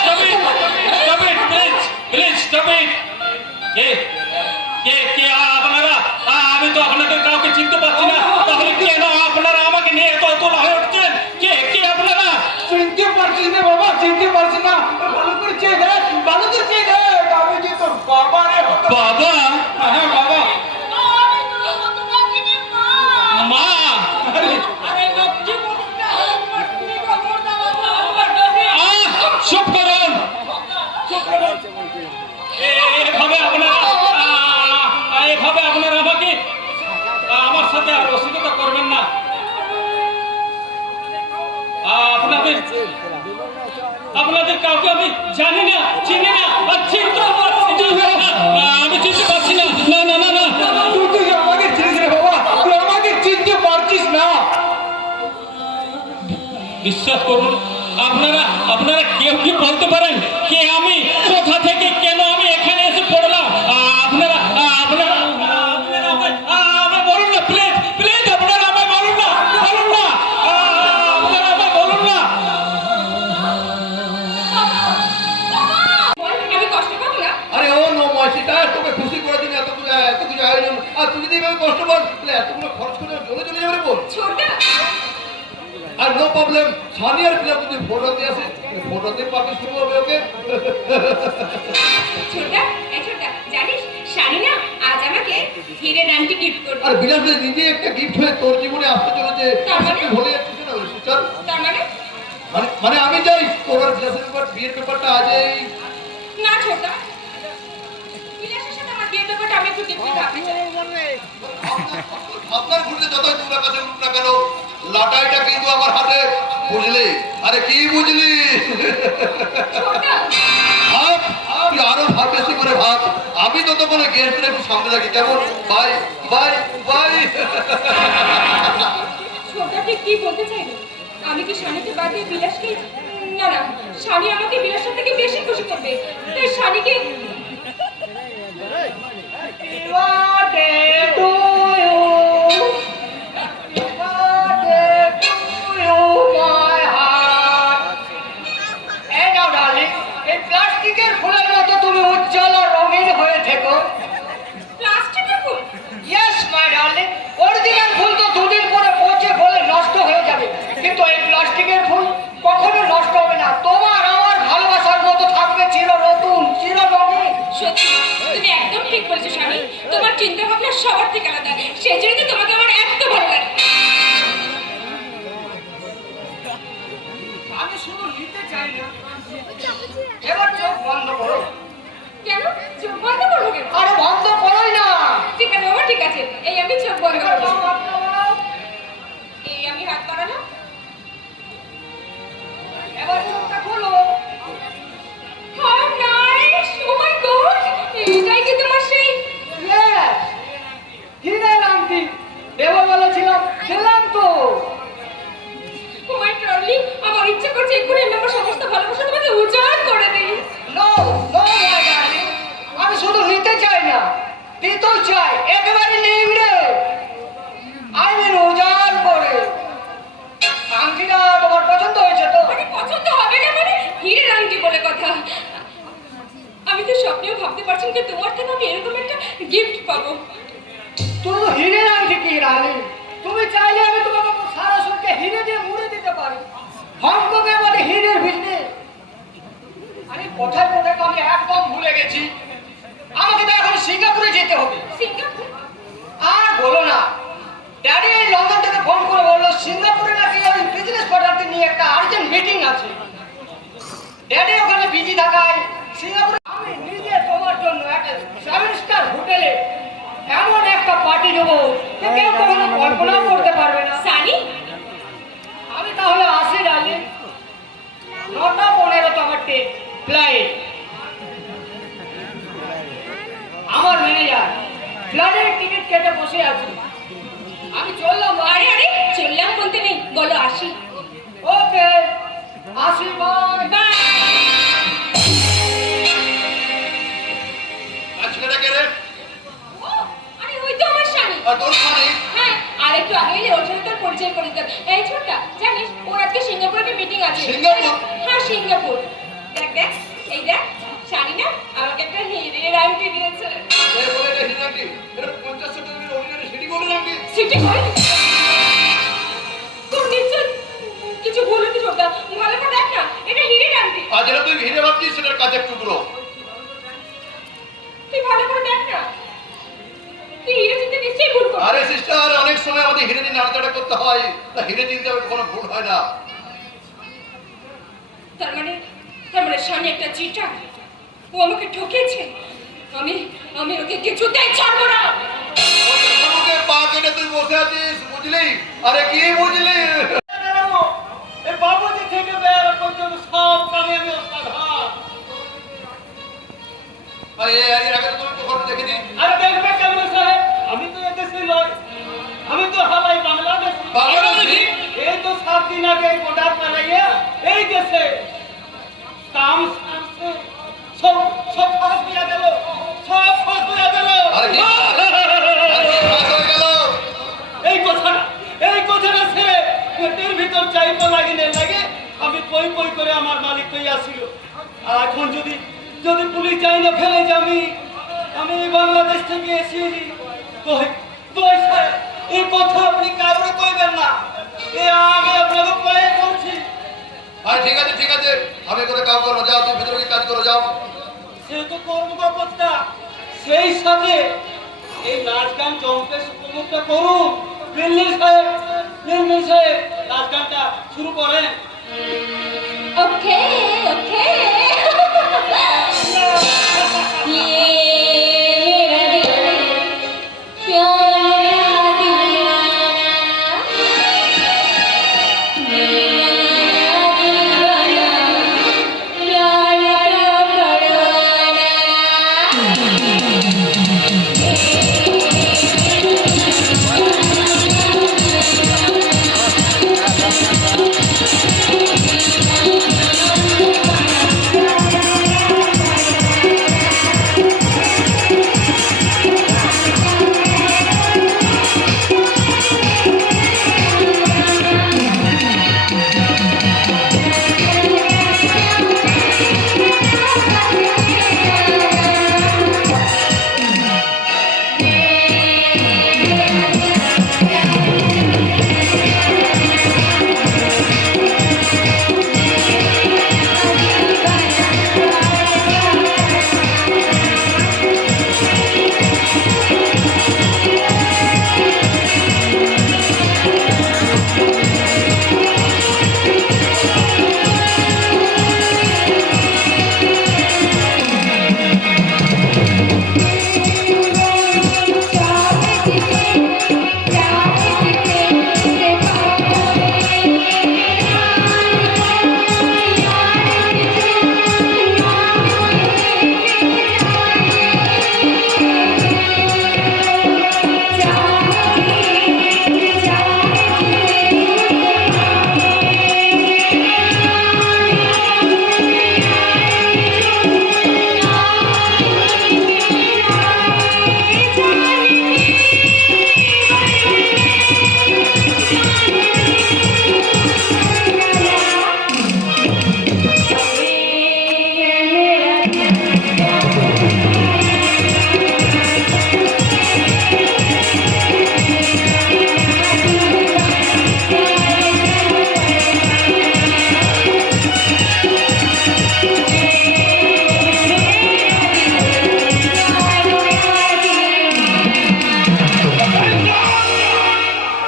Stop it, please stop it. কে আপনারা? আমি তো আপনাদের কাউকে চিনতে পারছি না, তাহলে কেন আপনারা আমাকে নিয়ে এত তোলা হয়ে উঠছেন? কে আপনারা? চিনতে পারছিস না বাবা, চিনতে পারছিস না? ভালো করে চেয়ে দেখ, ভালো করে চেয়ে দেখ, আমি যে তোর বাবা রে। বাবা? হ্যাঁ বাবা। আমি তো তোমাকে নিয়ে মা। মা? আরে লক্ষ্মী বলুনটা আমার স্ত্রী খবর দাও। চুপ করুন। এভাবে আপনারা আমাকে আমার সাথে আর রসিকতা করবেন না। আপনাদের কাউকে আমি জানি না, চিনি না, আর চিনতেও পারছি না। আমি চিনতে পারছি না। না। তুই আমাকে চিনিস রে বাবা, তুই আমাকে চিনতে পারছিস না। বিশ্বাস করুন, আপনারা কেউ কি বলতে পারেন কে আমি, কোথা থেকে কেন আমি এখানে এসে পড়লাম? আপনারা আমায় বলুন না, প্লিজ আপনারা আমায় বলুন না, আপনারা আমায় বলুন না। আমি কষ্ট পাবো না? আরে ও নময়, সেটা তোকে খুশি করে দিন, এত কিছু আয়োজন, আর তুই যদি এভাবে কষ্ট পাস তাহলে এতগুলো খরচ করে চলে যাবে রে বোন। ছোটটা আর নো প্রবলেম, সানিয়ার ক্লাব যদি ফটোতে আসে, ফটোতে পার্টি শুরু হবে ওকে। ছোটটা, এই ছোটটা, জানিস শানি না আজ আমাকে হিরের আংটি গিফট করবে। আর বিলাস নিজে একটা গিফট হয়ে তোর জীবনে আসতে চলেছে, তার মানে? তুই ভুলে যাচ্ছিস না সিস্টার? তার মানে মানে আমি যাই তোর আর বিলাসের ব্যাপার, বিয়ের ব্যাপারটা আজই। না ছোটা, বিলাসের সাথে আমার বিয়ের ব্যাপারটা আমি একটু দেখতে থাকতে চাই। আপনার ঘুরতে যতই দূর কাছে উঠুক না কেন, লাটাইটা কিন্তু আমার হাতে, বুঝলি? আরে কি বুঝলি? ছোটা, ভাব, তুই আরো ভাব, বেশি করে ভাব। আমি তো তখন গেস্টদের একটু সামনে রাখি, কেমন? Bye bye bye. ছোটা ঠিক কি বলতে চাইলো? আমি কি শানিকে বাদ দিয়ে বিলাসকে, না না, শানি আমাকে বিলাসের থেকে বেশি খুশি করবে, তাই শানিকে প্লাস্টিকের ফুলের মতো তুমি উজ্জ্বল ও রঙিন হয়ে থেকো। প্লাস্টিকের ফুল। ইয়েস মাই ডার্লিং, অরিজিনাল ফুল তো দুদিন পরে পচে গলে নষ্ট হয়ে যাবে, কিন্তু এই প্লাস্টিকের ফুল কখনো নষ্ট হবে না। তোমার আমার ভালোবাসার মতো থাকবে চির নতুন, চির রঙিন। সত্যি তুমি একদম ঠিক বলেছো শানি, তোমার চিন্তা ভাবনা সবার থেকে আলাদা, সেই জন্য তো তোমাকে আমার এত ভালো লাগে। আমি শুধু নিতে চাই না, এবার চোখ বন্ধ করো। কেন চোখ বন্ধ করবো কেন? আরে বন্ধ করোই না। ঠিক আছে বাবা, ঠিক আছে, এই আমি চোখ বন্ধ এবার করবো। চোখ বন্ধ করো। এই আমি হাত বাড়ালাম। এবার চোখটা খোলো। How nice! Oh my God! এইটাই কি তোমার সেই? Yes, হীরের আংটি দেবো বলেছিলাম, দিলাম তো। Oh my darling, আমার ইচ্ছে করছে এক্ষুনি আমি আমার সমস্ত ভালোবাসা তোমাকে উজাড় করে দিই। নো নো মাই ডার্লিং, আমি শুধু নিতে চাই না, দিতেও চাই, একেবারে নিংড়ে, আই মিন উজাড় করে। আংটিটা তোমার পছন্দ হয়েছে তো? মানে পছন্দ হবে না মানে? হীরের আংটি বলে কথা। আমি তো স্বপ্নেও ভাবতে পারছি না যে তোমার থেকে আমি এরকম একটা গিফট পাবো। শুধু হীরের আংটি কি রানী, তুমি চাইলে আমি তোমাকে সারা শরীরকে হিরে দিয়ে মুড়ে দিতে পারি। হংকংয়ে আমাদের হীরের বিজনেস। আরে কোথায় কোথায় তো আমি একদম ভুলে গেছি, আমাকে তো এখন সিঙ্গাপুরে যেতে হবে। সিঙ্গাপুর? আর বলো না, ড্যাডি এই লন্ডন থেকে ফোন করে বললো সিঙ্গাপুরে নাকি ওই বিজনেস পার্টনারদের নিয়ে একটা আর্জেন্ট মিটিং আছে। ড্যাডি ওখানে বিজি থাকায় সিঙ্গাপুরে আমি নিজে তোমার জন্য একটা 7 স্টার হোটেলে এমন একটা পার্টি দেবো যে কেউ কখনো কল্পনাও করতে পারবে না। সানি? আমি তাহলে আসি ডার্লিং, 9:15 তো আমার ফ্লাইট। আমার ম্যানেজার ফ্লাইটের টিকিট কেটে বসে আছে, আমি চললাম। আরে আরে, চললাম বলতে নেই, বলো আসি। ওকে, আসি, বাই। বাই। আর ছেলেটা কে রে? ও, আরে ওই তো আমার স্বামী। আর তোর স্বামী? হ্যাঁ, আর একটু আগে এলে ওর সাথে তোর পরিচয় করে দিতাম। এই ছোটটা, জানিস ওর আজকে সিঙ্গাপুরে মিটিং আছে। সিঙ্গাপুর? হ্যাঁ, সিঙ্গাপুর। দেখ দেখ, এই দেখ, শানি না আমাকে একটা হিরের আংটি দিয়েছে। এ বলে এটা হিরে আংটি, এটা 50 টাকার অর্ডিনারি সিটি গোল্ডের আংটি। City gold? তোর নিশ্চয় কিছু ভুল হচ্ছে ছোটটা, ভালো করে দেখ না, এটা হিরের আংটি। আর যেটা তুই হিরে ভাবছিস সেটার কাজের টুকরো। তুই ভালো করে দেখ না, তুই হিরে চিনতে নিশ্চয়ই ভুল করছিস। আরে সিস্টার, অনেক সময় আমাদের হিরে নিয়ে নাড়াচাড়া করতে হয়, তা হিরে চিনতে হবে, কোনো ভুল হয় না। তার মানে শানি একটা চিটার, ও আমাকে ঠকিয়েছে। আমি আমি ওকে কিছুতেই ছাড়বো না। আমাকে পা কেটে তুই বসে আছিস, বুঝলি? আরে কি বুঝলি? এই বাবুজি থেকে বের পর্যন্ত সব কামে আমি অসাধারণ। আরে এর আগে তো তুমি কখনো দেখিনি। আরে দেখবে কেমন সাহেব, আমি তো এদেশে নয়, আমি তো হালাই বাংলাদেশি। বাংলাদেশি? এই তো 7 দিন আগে বর্ডার পালাইয়া এই দেশে কাম সারছে, সব সব ফাঁস হইয়া গেল, সব ফাঁস হইয়া গেল। আরে কি? আরে কি ফাঁস হয়ে গেল? এই কথাটা সে পেটের ভিতর চাইতে লাগে আমি কই কই করে আমার মালিক কই আসিল। আর এখন যদি পুলিশ যাই না ফেলে যে আমি বাংলাদেশ থেকে এসেছি, এই কথা আপনি কাউরে কইবেন না, এ আমি আপনাকে কয়ে বলছি। আরে ঠিক আছে, আমি করে কাজ করবো, যাও তুমি ভিতরে গিয়ে কাজ করো, যাও। সে তো কর্মকর্তা, সেই সাথে এই নাচ গান চমকে উপভোগটা করুন। মিল্লি সাহেব নাচ গানটা শুরু করেন। ओके ओके ये मेरा दिल प्यारा दीवाना मेरा दीवाना प्यारा परवाना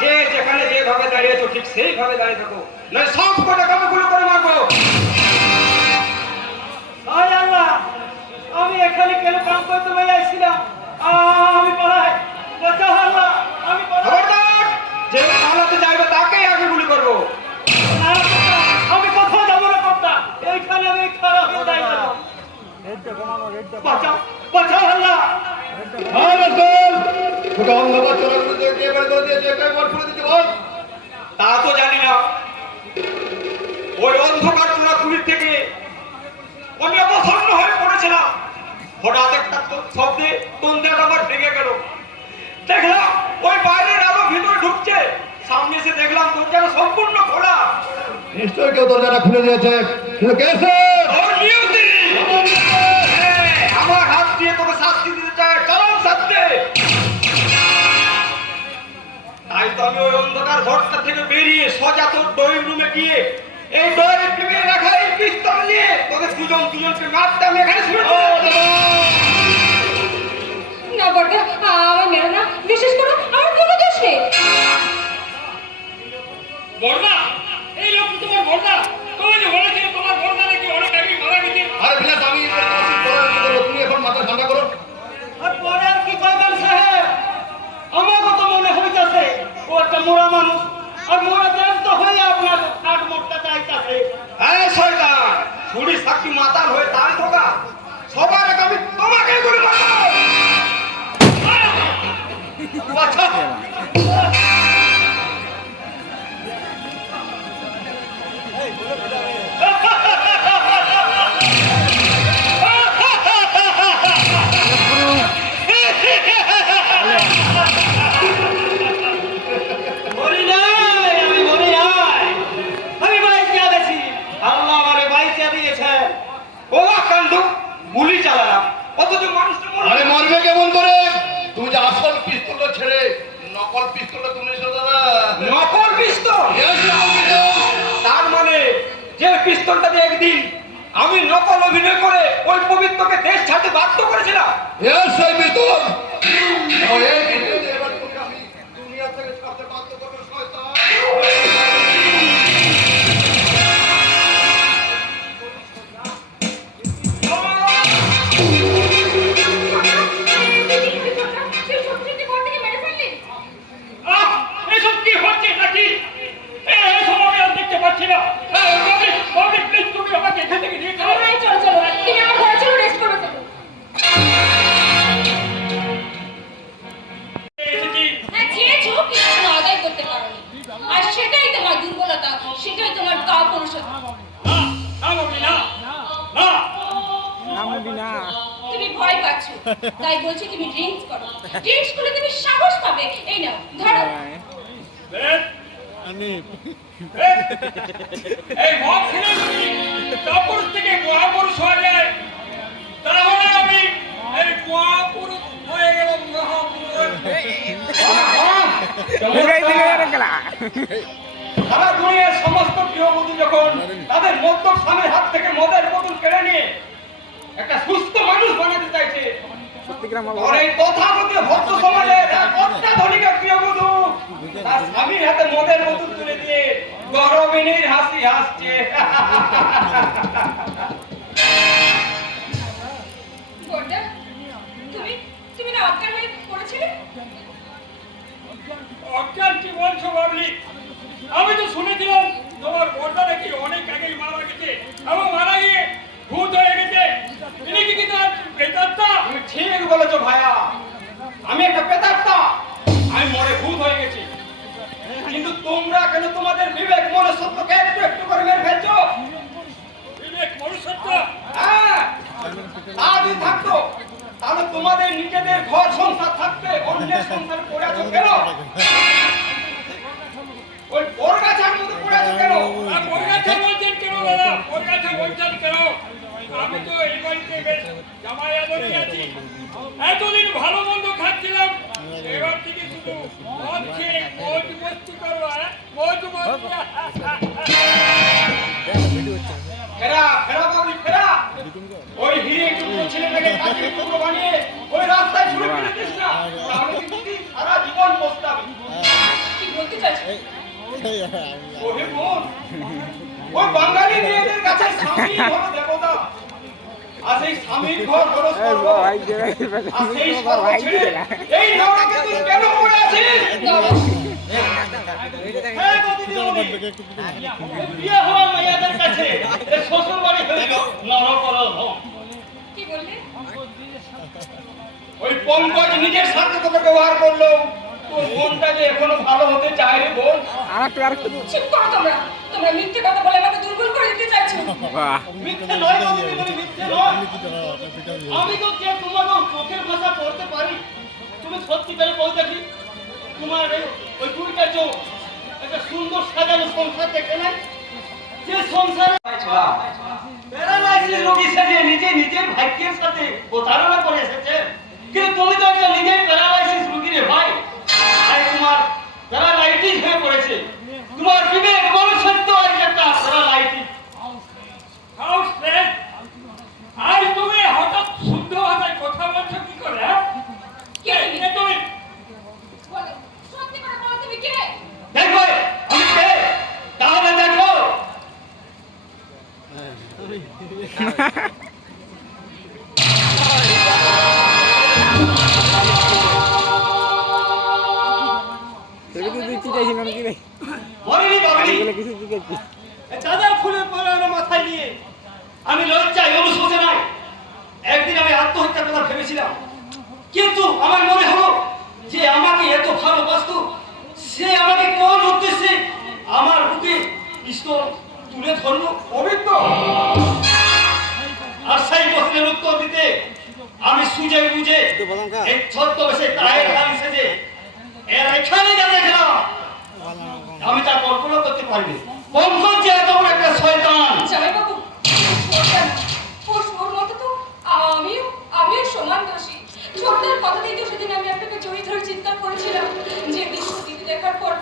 যে যেখানে যেভাবে দাঁড়িয়েছো ঠিক সেইভাবে দাঁড়িয়ে থাকো, নয় সব কটা কামগুলো করে মারবো। হায় আল্লাহ, আমি এখানে কেন কাম করতে যাইছিলাম? আমি পালাই, বাঁচাও আল্লাহ, আমি পালাই। খবরদার, যে পালাতে চাইবে তাকেই আগে গুলি করবো। না, আমি কোথাও যাবো না কর্তা, এইখানে আমি খারাপ হয়ে যাইছিলাম। বাঁচাও, বাঁচাও আল্লাহ। হ্যাঁ রাসূল, তোকে অন্ধকার চোরাগুলো দিয়ে কে বের করে দিয়েছে, কে বল করে দিতে বল। তা তো জানি না। ওই অন্ধকার চোরাকুড়ির থেকে আমি অবসন্ন হয়ে পড়েছিলাম। হঠাৎ একটা শব্দে তন্দ্রাটা আমার ভেঙে গেল। দেখলাম ওই বাইরের আলো ভিতরে ঢুকছে। সামনে এসে দেখলাম দরজাটা সম্পূর্ণ খোলা। নিশ্চয়ই কেউ দরজাটা খুলে দিয়েছে, কিন্তু কে সে? ওর নিয়তি! হ্যাঁ, আমার হাত দিয়ে তোকে শাস্তি দিতে চায়, চরম শাস্তি। তাই তো আমি ওই অন্ধকার ঘরটা থেকে বেরিয়ে সোজা তোর ড্রয়িং রুমে গিয়ে এই ড্রয়িং রুমে রাখা এই পিস্তল নিয়ে তোকে দুজনকে মারতে আমি এখানে শুনেছি। না বড়দা, আমার মেরো না, বিশেষ করে আমার কোনো দোষ নেই। বর্দা, এই লোক তোমার বর্দা, তুমি যে বলেছিলে তোমার বর্দা নাকি অনেক আগে মারা গেছে। আরে বিলাস, আমি তুমি এখন মাথা ঠান্ডা করো। আর পরে আর কি কইবেন সাহেব? আমাকে তো মনে হইতাছে ও একটা মোরা মানুষ, আর মোরা জ্যান্ত হয়ে আপনার আট মোটটা চাইতাছে। হ্যাঁ শয়তান, ছুরি সাক্ষী মাতাল হয়ে তাই ধোকা। সবার আগে আমি তোমাকে গুলি মারবো। আচ্ছা, মরি নাই, আমি মরি নাই। আমি বাইচা গেছি, আল্লাহ আমারে বাইচা দিয়েছে। ও কান্দু গুলি চালালাম, অথচ মানুষটা আরে মারবে কেমন করে? তুমি যে আসল পিস্তলটা ছেড়ে নকল পিস্তলটা তুমি নিয়েছো দাদা। নকল পিস্তল। Yes, নকল পিস্তল। তার মানে যে পিস্তলটা দিয়ে একদিন আমি নকল অভিনয় করে ওই পবিত্রকে দেশ ছাড়তে বাধ্য করেছিলাম। Yes, সেই পিস্তল। ও, এই তুমি ভয় পাচ্ছ, তাই বলছি তুমি ড্রিঙ্কস করো। ড্রিঙ্কস করলে তুমি সাহস পাবে। এই নাও ধরো। এই মদ খেলে যদি কাপুরুষ থেকে মহাপুরুষ হয়ে যায়, তাহলে আমি এই মহাপুরুষ হয়ে গেলাম মহাপুরুষ। সারা দুনিয়ার সমস্ত গৃহবধূ যখন তাদের মদ্যপ স্বামীর হাত থেকে মদের বোতল কেড়ে নিয়ে একটা সুস্থ মানুষ বানাতে চাইছে, আর এই তথাকথিত ভক্ত সমাজের এক অত্যাধুনিক গৃহবধূ তার স্বামীর হাতে মদের বোতল তুলে দিয়ে গরমিনীর হাসি হাসছে। গোড্ডা, তুমি না অজ্ঞান হয়ে পড়েছিলে? অজ্ঞান কি বলছো বাবলি? আমি তো শুনেছিলাম তোমার বড়দা নাকি অনেক আগেই মারা গেছে, এবং মারা গিয়ে ভূত হয়ে গেছে। ইনি কি তার প্রেতাত্মা? তুমি ঠিক বলেছো ভাইয়া, আমি একটা প্রেতাত্মা, আমি মরে ভূত হয়ে গেছি। কিন্তু তোমরা কেন তোমাদের বিবেক মনুষ্যত্বকে একটু একটু করে মেরে ফেলছো? বিবেক মনুষ্যত্ব? হ্যাঁ, তা যদি থাকতো তাহলে তোমাদের নিজেদের ঘর সংসার থাকতে অন্যের সংসার করে আছো কেন? ওই বরগাছার মধ্যে পড়ে আছো কেন? বরগাছা বলছেন কেন দাদা? বরগাছা বলছেন কেন? আমি তো এই বাড়িতে বেশ জামাই আদরে আছি, এতদিন ভালো মন্দ খাচ্ছিলাম, এবার থেকে শুধু মদ খেয়ে মৌজ মস্তি করবো। মৌজ মস্তি। ফেরা ফেরা বাবলি ফেরা। ওই হিরে টুকরো ছেলেটাকে কাটিয়ে টুকরো বানিয়ে ওই রাস্তায় ছুড়ে ফেলে দিস না, আমি কিন্তু সারা জীবন পস্তাবি। কি বলতে চাইছো? ওহে বোন, ওই বাঙালি মেয়েদের কাছে স্বামী হলো দেবতা, আর সেই স্বামীর ঘর হলো স্বর্গ। আর সেই স্বর্গ ছেড়ে এই নরকে তুই কেন পড়ে আছিস? হ্যাঁ, গতিদিনী। বিয়ে হওয়া মেয়েদের কাছে এই শ্বশুর বাড়ি হইল নরকরল হোম। কি বললে? ওই পঙ্কজ নিজের সাথে তোকে ব্যবহার করলো, তোর মনটা যে এখনো ভালো হতে চায় রে বোন। চুপ করো তোমরা। তোমরা মিথ্যে কথা বলে আমাকে দুর্বল করে দিতে চাইছো। মিথ্যে নয় গতিদিনী, মিথ্যে নয়। আমি তো যে তোমার চোখের ভাষা পড়তে পারি। তুমি সত্যিকারে বল দেখি, তোমার ওই দুইটা চোখ একটা সুন্দর সাজানো সংসার দেখে নাই? যে সংসারে প্যারালাইসিস রোগী সেজে নিজের ভাগ্যের সাথে প্রতারণা করে এসেছে। কিন্তু তুমি তো একটা নিজের প্যারালাইসিস রোগী রে ভাই। আর তোমার প্যারালাইটিস হয়ে পড়েছে। তোমার বিবেক মনুষ্যত্ব আর একটা প্যারালাইটিস। আর তুমি হঠাৎ শুদ্ধ ভাষায় কথা বলছো কি করে? কে তুমি? তুমি বলো, সত্যি করে বলো তুমি কে? দেখো আমি কে, তাহলে দেখো। মরিনি বাবলি, চাঁদা ফুলে পড়ানো মাথায় নিয়ে আমি লজ্জায় অনুশোচে নাই। একদিন আমি আত্মহত্যার কথা ভেবেছিলাম, কিন্তু আমার মনে হলো যে আমাকে এত ভালোবাসতো, সে আমাকে কোন উদ্দেশ্যে আমার বুকে পিস্তল তুলে ধরলো পবিত্র। আর সেই প্রশ্নের উত্তর দিতে আমি সুজে বুঝে এই ছদ্মবেশে তায়ের গান সেজে এর এখানে যা দেখলাম, আমি তা কল্পনা করতে পারিনি। পঙ্কজ যে এত বড় একটা শয়তান। জামাইবাবু, ওর মতো তো আমিও সমান দোষী। ছোটদার কথাতেই তো সেদিন আমি আপনাকে জড়িয়ে ধরে চিৎকার করেছিলাম। যে দৃশ্য দিদি দেখার পর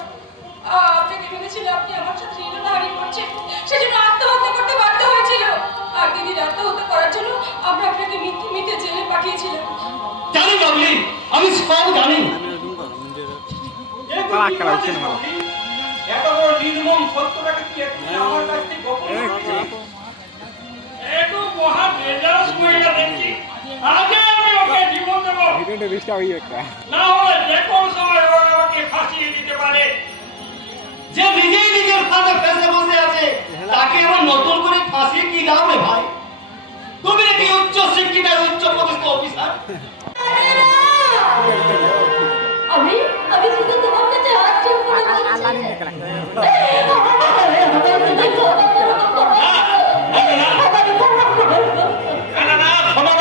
আপনাকে ভেবেছিল আপনি আমার সাথে লীলাধারী করছেন, সেজন্য আত্মহত্যা করতে বাধ্য হয়েছিল। আর দিদির আত্মহত্যা করার জন্য আমরা আপনাকে মিথ্যে জেলে পাঠিয়েছিলাম। জানি বাবলি, আমি সব জানি। এত বড় নির্মম সত্যটাকে তুই এক্ষুনি আমার কাছ থেকে গোপন করেছিস? এত মহা ডেঞ্জারাস মহিলা দেখছি, আগে আমি ওকে জীবন দেবো, না হলে যে কোনো সময় ও আমাকে ফাঁসিয়ে দিতে পারে। যে নিজেই নিজের ফাঁদে ফেসে বসে আছে, তাকে আবার নতুন করে ফাঁসিয়ে কি দাও রে ভাই? তুমি নাকি উচ্চ শিক্ষিত উচ্চ পদস্থ অফিসার? আমি শুধু তোমার কাছে হাত জোড় করে না, ক্ষমা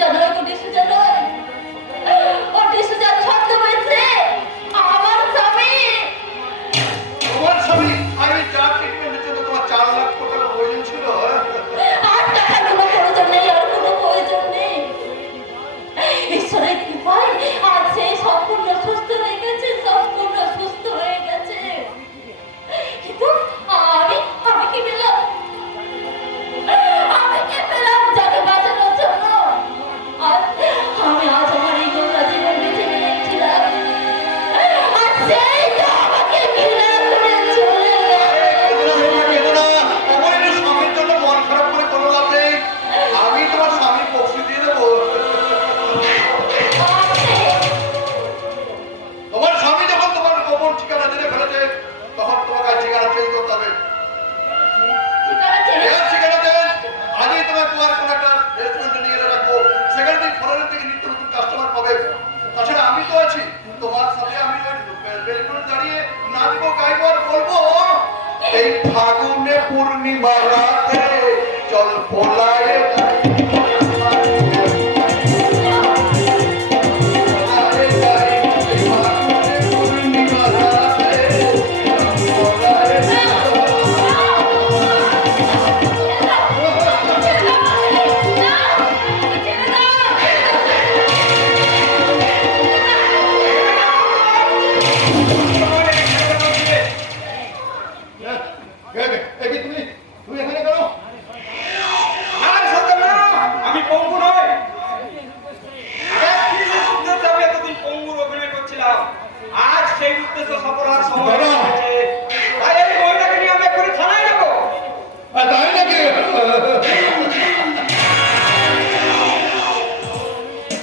জানো ও টিসু জানো শব্দ হয়েছে আমার স্বামী তোমার স্বামী আমি যা ট্রিটমেন্টের জন্য তোমার 4 লাখ টাকা প্রয়োজন ছিল আর টাকার কোনো প্রয়োজন নেই আর কোনো প্রয়োজন নেই ঈশ্বরের কৃপায় আজ সে সম্পূর্ণ সুস্থ হয়ে গেছে কিন্তু আমি কি পেলাম যাকে বাঁচানোর জন্য আমি আজ আমার এই গোটা জীবন বেঁচে নিয়েছিলাম আর সেই তো আমাকে ঘৃণা করে চলে গেল আমার এই স্বামীর জন্য মন খারাপ করে কোনো লাভ নেই আমি তোমার স্বামী পক্ষ দিয়ে দেবো তোমার স্বামী যখন তোমার গোপন ঠিকানা জেনে ফেলেছে তখন তোমাকে ঠিকানা চেঞ্জ করতে হবে ঠিকানা দেন আজই তোমার কোনো একটা রেস্টুরেন্টে নিয়ে রাখবো সেখানে তুমি ফরেনের থেকে নিত্য নতুন কাস্টমার পাবে তাছাড়া আমি তো আছি তোমার সাথে আমি বেলকুনে দাঁড়িয়ে নাচবো গাইবো আর বলবো এই ফাগুনে পূর্ণিমা রাতে চল পোলায় তুমি এখানে করো আর সত্য না আমি পঙ্গু নই বিশেষ উদ্দেশ্যে আমি এতদিন পঙ্গুর অভিনয় করছিলাম আজ সেই উদ্দেশ্য সফল হওয়ার সময় হয়েছে তাই এই মহিলাকে নিয়ে আমি এক্ষুনি থানায় যাবো তাই নাকি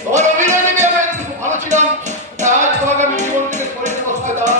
তোমার অভিনয় দেখে আমি খুব ভালো ছিলাম আজ তোমাকে আমি জীবন থেকে সরে দেবো শয়তান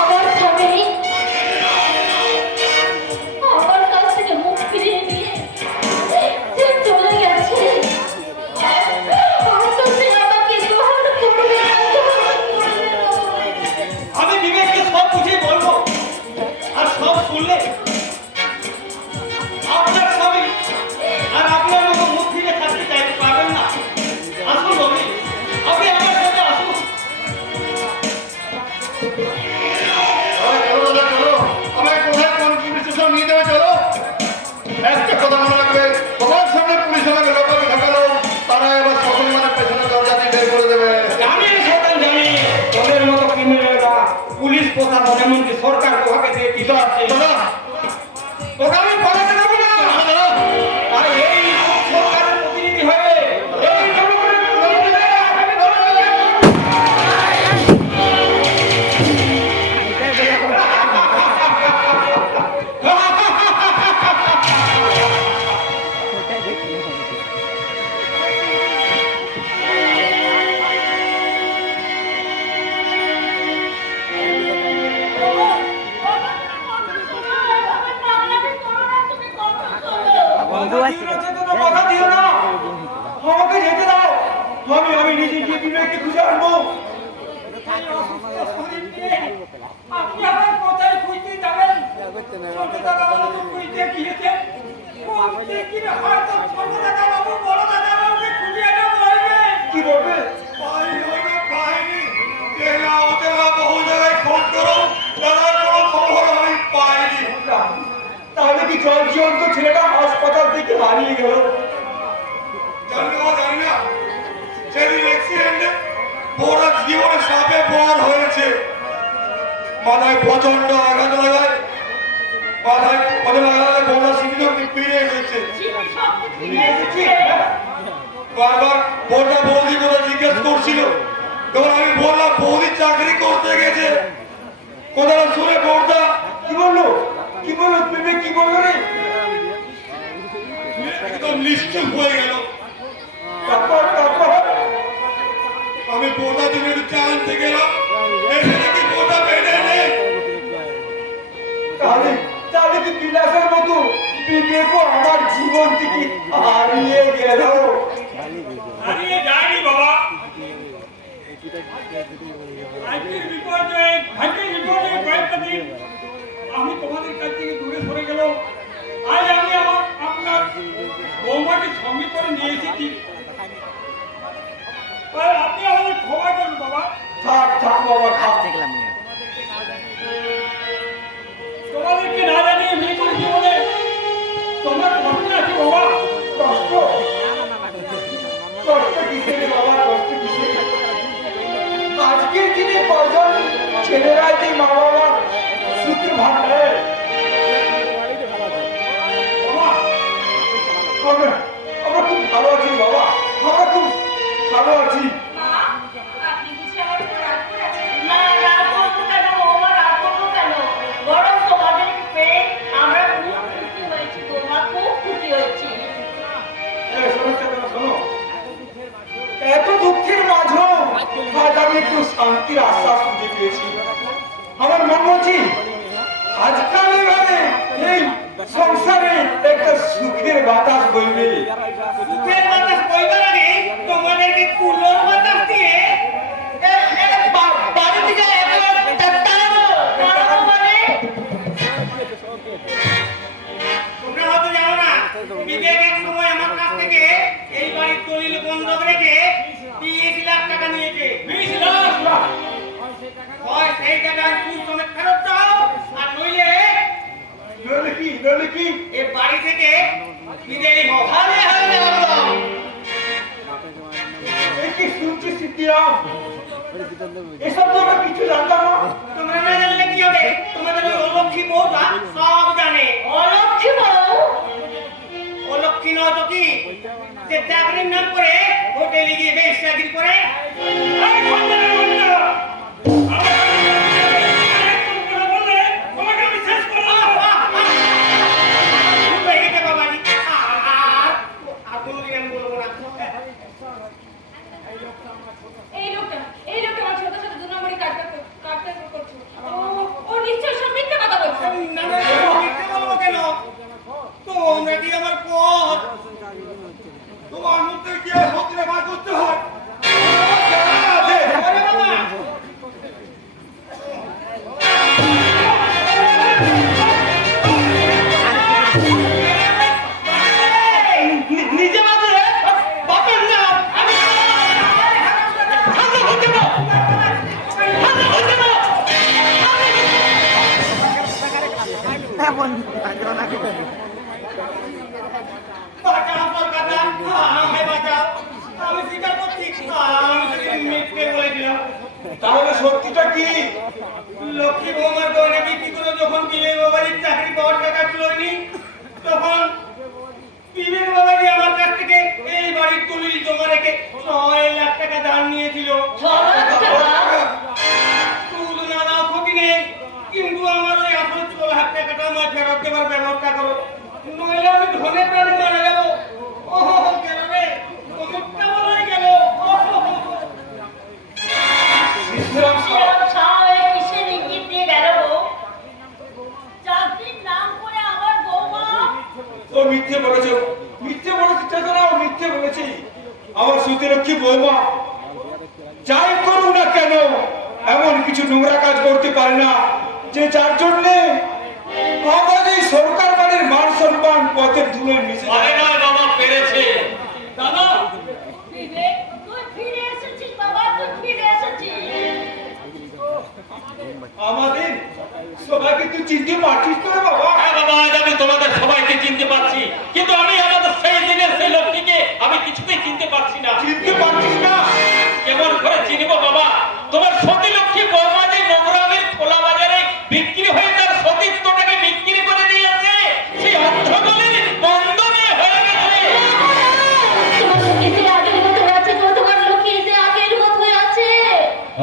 আমার স্বামী আমার কাছ থেকে মুখ ফিরিয়ে নিয়ে সে চলে গেছে হয়তো সে আমাকে গ্রহণ করবে না আমি বিবেককে সব বুঝিয়ে বলবো আর সব শুনলে আপনার স্বামী আর আপনার মতো মুখ ফিরে থাকতে চাইতে পারবেন না আসুন রবি আপনি আমার সাথে আসুন চলো আমায় কোথায় কোন পুলিশ স্টেশন নিয়ে যাবে চলো একটা কথা মনে রাখবে তোমার সামনে পুলিশ আমাকে লোকালে ঢাকালো তারা এবার সকল মানে পেছনে দরজা দিয়ে বের করে দেবে জানি শয়তান জানি তোদের মতো ক্রিমিনালরা পুলিশ প্রশাসন এমনকি সরকার বিভাগে থেকে কিছু আছে তোকে আমি পালাতে দেবো না আর এই সরকারের প্রতিনিধি হয়ে এই জনগণের প্রতিনিধি হয়ে আমি তোমাকে কথা দিও না আমাকে যেতে দাও আমি নিজে গিয়ে বিবেককে খুঁজে আনবো আপনি আমার কোথায় খুঁজতে যাবেন ছোট দাদা বাবু খুঁজতে গিয়েছে বলতে কি হয়তো ছোট দাদা বাবু বড় দাদা বাবুকে খুঁজে এনে বলবে কি বলবে পাইনি জেলা অতেলা বহু জায়গায় খোঁজ করো দাদার কোনো খবর আমি পাইনি তাহলে কি জল জীবন্ত ছেলেটা হাসপাতাল থেকে হারিয়ে গেল জানি না সেদিন অ্যাক্সিডেন্টে বড় জীবনে সাপে প্রহার হয়েছে, মাথায় প্রচন্ড আঘাত লাগায়, মাথায় প্রচন্ড আঘাত বড় সিঁড়ি ফিরে এসেছে। বারবার বড়টা বৌদি করে জিজ্ঞেস করছিল, তখন আমি বললাম বৌদি চাকরি করতে গেছে। কথাটা শুনে বড়টা কি বললো, কি বললো তুমি, কি বললো রে? একদম নিশ্চুপ হয়ে গেল। তারপর আমি বোটা জন্য একটু চা আনতে গেলাম, এসে দেখি বোটা বেঁধে নেই। তাহলে কি বিলাসের মতো বিবেক আমার জীবন থেকে হারিয়ে গেল? হারিয়ে যায়নি বাবা। ভাগ্যের বিপর্যয়ে কয়েকটা দিন আমি তোমাদের কাছ থেকে দূরে সরে গেল। আজ আমি আপনার বৌমাকে সঙ্গে করে নিয়ে এসেছি। আপনি আমাদের ক্ষমা করুন বাবা। থাক বাবা, থাক। তোমাদেরকে না জানিয়ে বিয়ে করেছি বলে তোমরা কষ্ট আছে বাবা। কষ্ট কিসের রে বাবা, কষ্ট কিসের? আজকের দিনে কজন ছেলেরাই যে মা বাবা সুখে ভাঙে। আমরা খুব ভালো আছি বাবা, আমরা খুব ভালো আছি। মা, আপনি বুঝি আমার উপর রাগ করেছেন? না, রাগ করবো কেন বৌমা, রাগ করবো কেন? বরং তোমাদেরকে পেয়ে আমরা খুব খুশি হয়েছি, বৌমা খুব খুশি হয়েছি। শোনো, এত দুঃখের মাঝেও আজ আমি একটু শান্তির আশ্বাস খুঁজে পেয়েছি। আমার মনে হচ্ছে আজকাল এবারে এই সংসারে একটা সুখের বাতাস বইবে। সুখের বাতাস বইবার আগে তোমাদেরকে কুলোর বাতাস দিয়ে বাড়ি থেকে তোমরা হয়তো জানো না, বিবেক এক সময় আমার কাছ থেকে এই বাড়ির দলিল বন্ধক রেখে 20 লাখ টাকা নিয়েছে। 20 লাখ! হয় সেই টাকার সুদ সমেত ফেরত দাও, আর নইলে নইলে কি এ বাড়ি থেকে বিদেয় হও। এই কি শুনছি সিদ্ধিরাম, এসব তো আমরা কিছু জানতাম না। তোমরা না জানলে কি হবে? তোমাদের ওই অলক্ষী বউটা সব জানে। অলক্ষী বউ? অলক্ষী নয় তো কি, যে চাকরির নাম করে হোটেলে গিয়ে বেশ চাকরি করে। এই লোকটা আমার ছোট ছোট 2 নম্বরই কাটতে করছে। ও নিশ্চয়ই সব মিথ্যে কথা বলছে। না, মিথ্যে বলবো কেন? তোমরা কি আমার পথ? তোমার মধ্যে কি আর সত্যিটা বার করতে হয়? আরে বাবা, নিজে বাজে বাপের নাম আমি বাঁচাও কলকাতা, আমায় বাঁচাও। আমি স্বীকার করছি, আমি শুধু মিথ্যে বলেছিলাম। তাহলে সত্যিটা কি? লক্ষ্মী বৌমার গয়না বিক্রি করে যখন বিবেক বাবাজির চাকরি পাওয়ার টাকা তুলনি, তখন বিবেক বাবাজি আমার কাছ থেকে এই বাড়ির দলিল জমা রেখে 6 লাখ টাকা ধার নিয়েছিল। 6 লাখ টাকা? সুদ না দাও ক্ষতি নেই, কিন্তু আমার ওই আসল 6 লাখ টাকাটা আমার ফেরত দেবার ব্যবস্থা করো, নইলে আমি ধনে প্রাণে মারা যাবো। ওহো গেল রে, অমুকটা বলাই গেল। সিদ্ধিরাম সেরকম ছাড়ে কিসের ইঙ্গিত দিয়ে গেল গো? চাকরির নাম করে আমার বৌমা ও মিথ্যে বলেছে, চেতনা, ও মিথ্যে বলেছে। আমার সুতিরক্ষী বৌমা যাই করুক না কেন এমন কিছু নোংরা কাজ করতে পারে না যে যার জন্য আমাদের সরকার বাড়ির মান সম্মান পথের ধুলোয় মিশে যায়। বাবা পেরেছে। দাদা, বিবেক, তুই ফিরে এসেছিস বাবা, তুই ফিরে এসেছিস। আমাদের সবাইকে তুই চিনতে পারছিস তো রে বাবা? হ্যাঁ বাবা, আজ আমি তোমাদের সবাইকে চিনতে পারছি, কিন্তু আমি আমাদের সেই দিনের সেই লোকটিকে আমি কিছুতেই চিনতে পারছি না। চিনতে পারছিস না? কেমন করে চিনবো বাবা?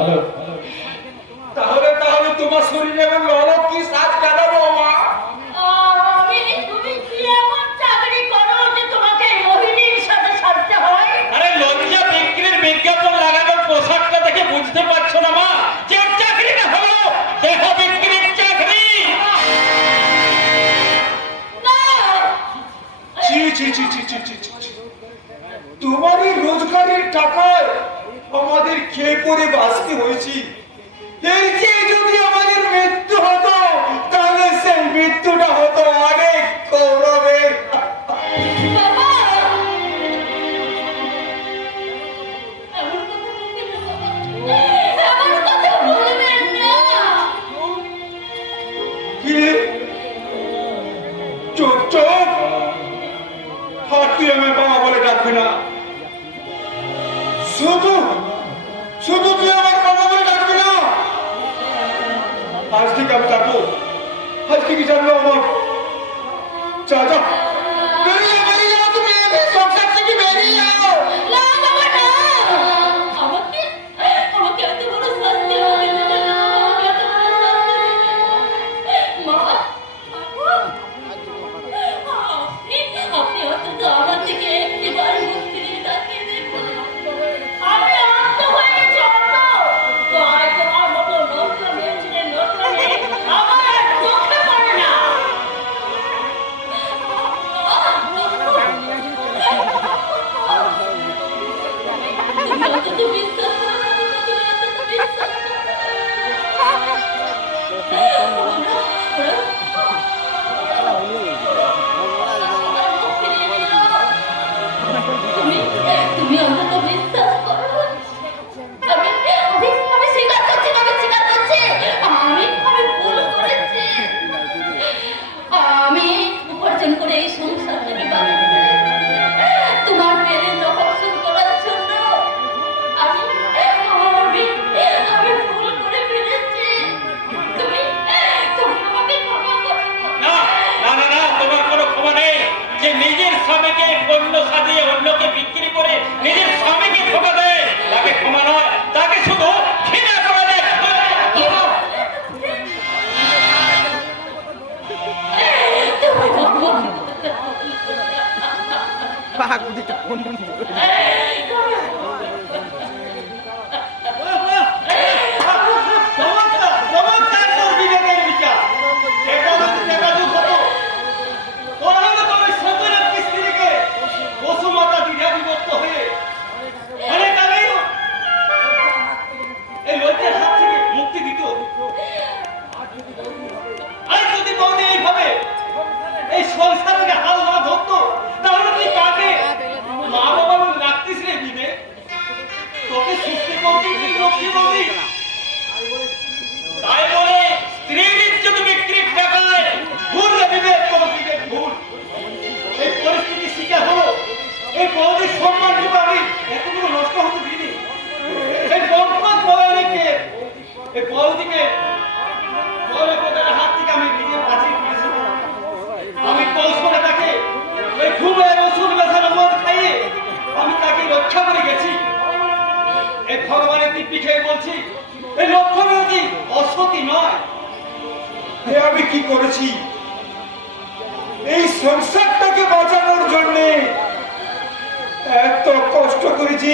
হ্যালো। তাহলে তাহলে তোমার শরীরে এমন ললক কি সাজ কেন বৌমা? তুমি কি এমন চাকরি করো যে তোমাকে মোহিনীর সাথে সাজতে হয়? আরে লজ্জা বিক্রির বিজ্ঞাপন লাগানোর পোশাকটা দেখে বুঝতে পারছো না মা যে ওর চাকরি না হলো দেহ বিক্রির চাকরি। না, ছি ছি ছি ছি ছি ছি ছি ছি। তোমারই রোজগারের টাকায় আমাদের খেয়ে পরে বাঁচতে হয়েছি। এই যে যদি আমাদের মৃত্যু হতো তাহলে সেই মৃত্যুটা হতো অনেক গৌরবের। বাবা, এমন কথা বলবেন না বাবা। এমন কথা বলবেন না। কি চুপ চুপ, আর তুই আমার বাবা বলে ডাকবি না। শুধু শুধু তুই আমার বাবা বলে ডাকবি না। আজ থেকে আমি ডাকবো, আজ থেকে জানলো আমার। যা যা, বেরিয়ে বেরিয়ে যাও, তুমি এই সংসার থেকে বেরিয়ে যাও। না বাবা, না। আমাকে আমাকে এত বড় শাস্তি আমাকে দিতে না। আমাকে এত বড় শাস্তি দিতে না। মা, আপনি অন্তত আমার দিকে একটিবার মুখ ফিরিয়ে তাকিয়ে দেখুন। আমি অন্ধ হয়ে গেছি, অন্ধ। তাই তোমার মতো নষ্ট মেয়ে ছিলেন, নষ্ট মেয়ে আমার আর চোখে পড়ে না। তুমি অন্তত বিশ্বাস করো না, তুমি অন্তত বিশ্বাস তুমি অন্তত বিশ্বাস করো। আমি স্বীকার করছি, আমি স্বীকার করছি। আমি ভুল করেছি। আমি উপার্জন করে এই সংসার থেকে বাড়ি তোমার মেয়ের নকশন করার জন্য আমি আমি ভুল করে ফেলেছি। তুমি আমাকে ক্ষমা করো। না না না না, তোমার কোনো ক্ষমা নেই। যে নিজের স্বামীকে পণ্য সাজিয়ে অন্যকে বিক্রি করে নিজের স্বামীকে ধোঁকা দেয় তাকে ক্ষমা নয়, তাকে শুধু ঘৃণা করা যায়। চমৎকার চমৎকার তোর বিবেকের বিচার। এটা হচ্ছে দেখাদু হতো। ওরা হলো তোমার সকলের স্ত্রীকে বসুমাতা দ্বিধা বিভক্ত হয়ে অনেক আগেই এই লজ্জার হাত থেকে মুক্তি দিত। আর যদি বৌদি এইভাবে এই সংসারকে হাল না ধরতো তাহলে তুই কাকে মা বাবা বলে রাখতিস রে বিবেক? তোকে সুস্থ বৌদি কি লক্ষ্মী বৌদি? তাই বলে স্ত্রীর ইজ্জত বিক্রির টাকায় ভুল রে বিবেক, কোনো বিবেক ভুল। এই পরিস্থিতি শিকার হলো এই বৌদির সম্মানটুকু আমি এতগুলো নষ্ট হতে দিইনি। এই বরকত বয়ানিকে এই বৌদিকে বরকতের হাত থেকে আমি নিজের বাঁচিয়ে তুলেছি। আমি কোষ করে তাকে ওই ঘুমের ওষুধ মেশানো মদ খাইয়ে আমি তাকে রক্ষা করে গেছি। এই ভগবানের দিব্যি খেয়ে বলছি এই লক্ষ্যবতী অসতী নয়। এ আমি কি করেছি? এই সংসারটাকে বাঁচানোর জন্য এত কষ্ট করেছি,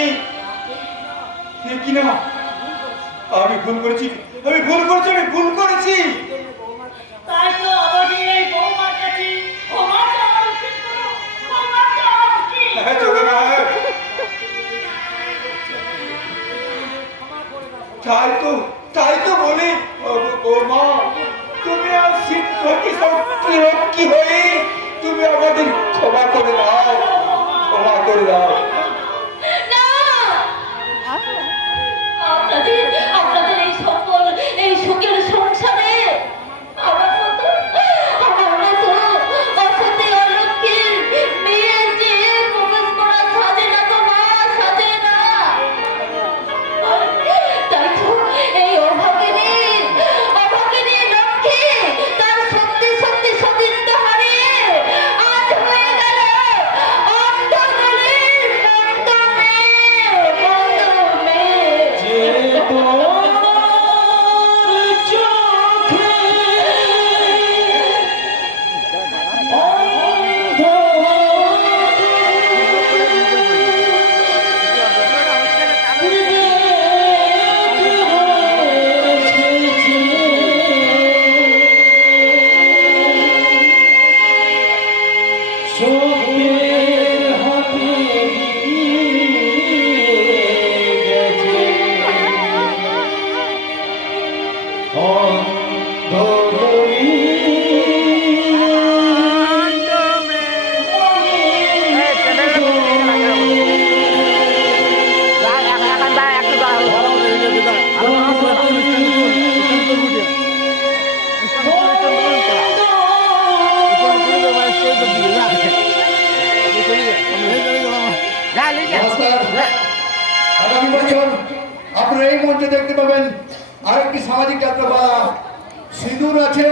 কিনা আমি ভুল করেছি, আমি ভুল করেছি, আমি ভুল করেছি। তাই তো আমাদের এই বৌমার কাছে ক্ষমা চাওয়া উচিত করো। ক্ষমা চাওয়া উচিত। হ্যাঁ, চলে না। তাই তো বলি ও মা, তুমি আর কি হয়ে তুমি আমাদের ক্ষমা করে দাও, ক্ষমা করে দাও। না, আপনাদের এই সকল এই সুখের সংসারে আমার মতো অসতী অলক্ষীর মেয়ে যে প্রবেশ করা সাজে না তো মা, সাজে না। তাই তো এই অভাগিনী লক্ষ্মী তার সত্যি সত্যি সতীত্ব হারিয়ে আজ হয়ে গেল অন্ধকারের নমস্কার। আগামী বছর আপনারা এই মঞ্চে দেখতে পাবেন আরেকটি সামাজিক যাত্রাপালা। সিঁদুর আছে,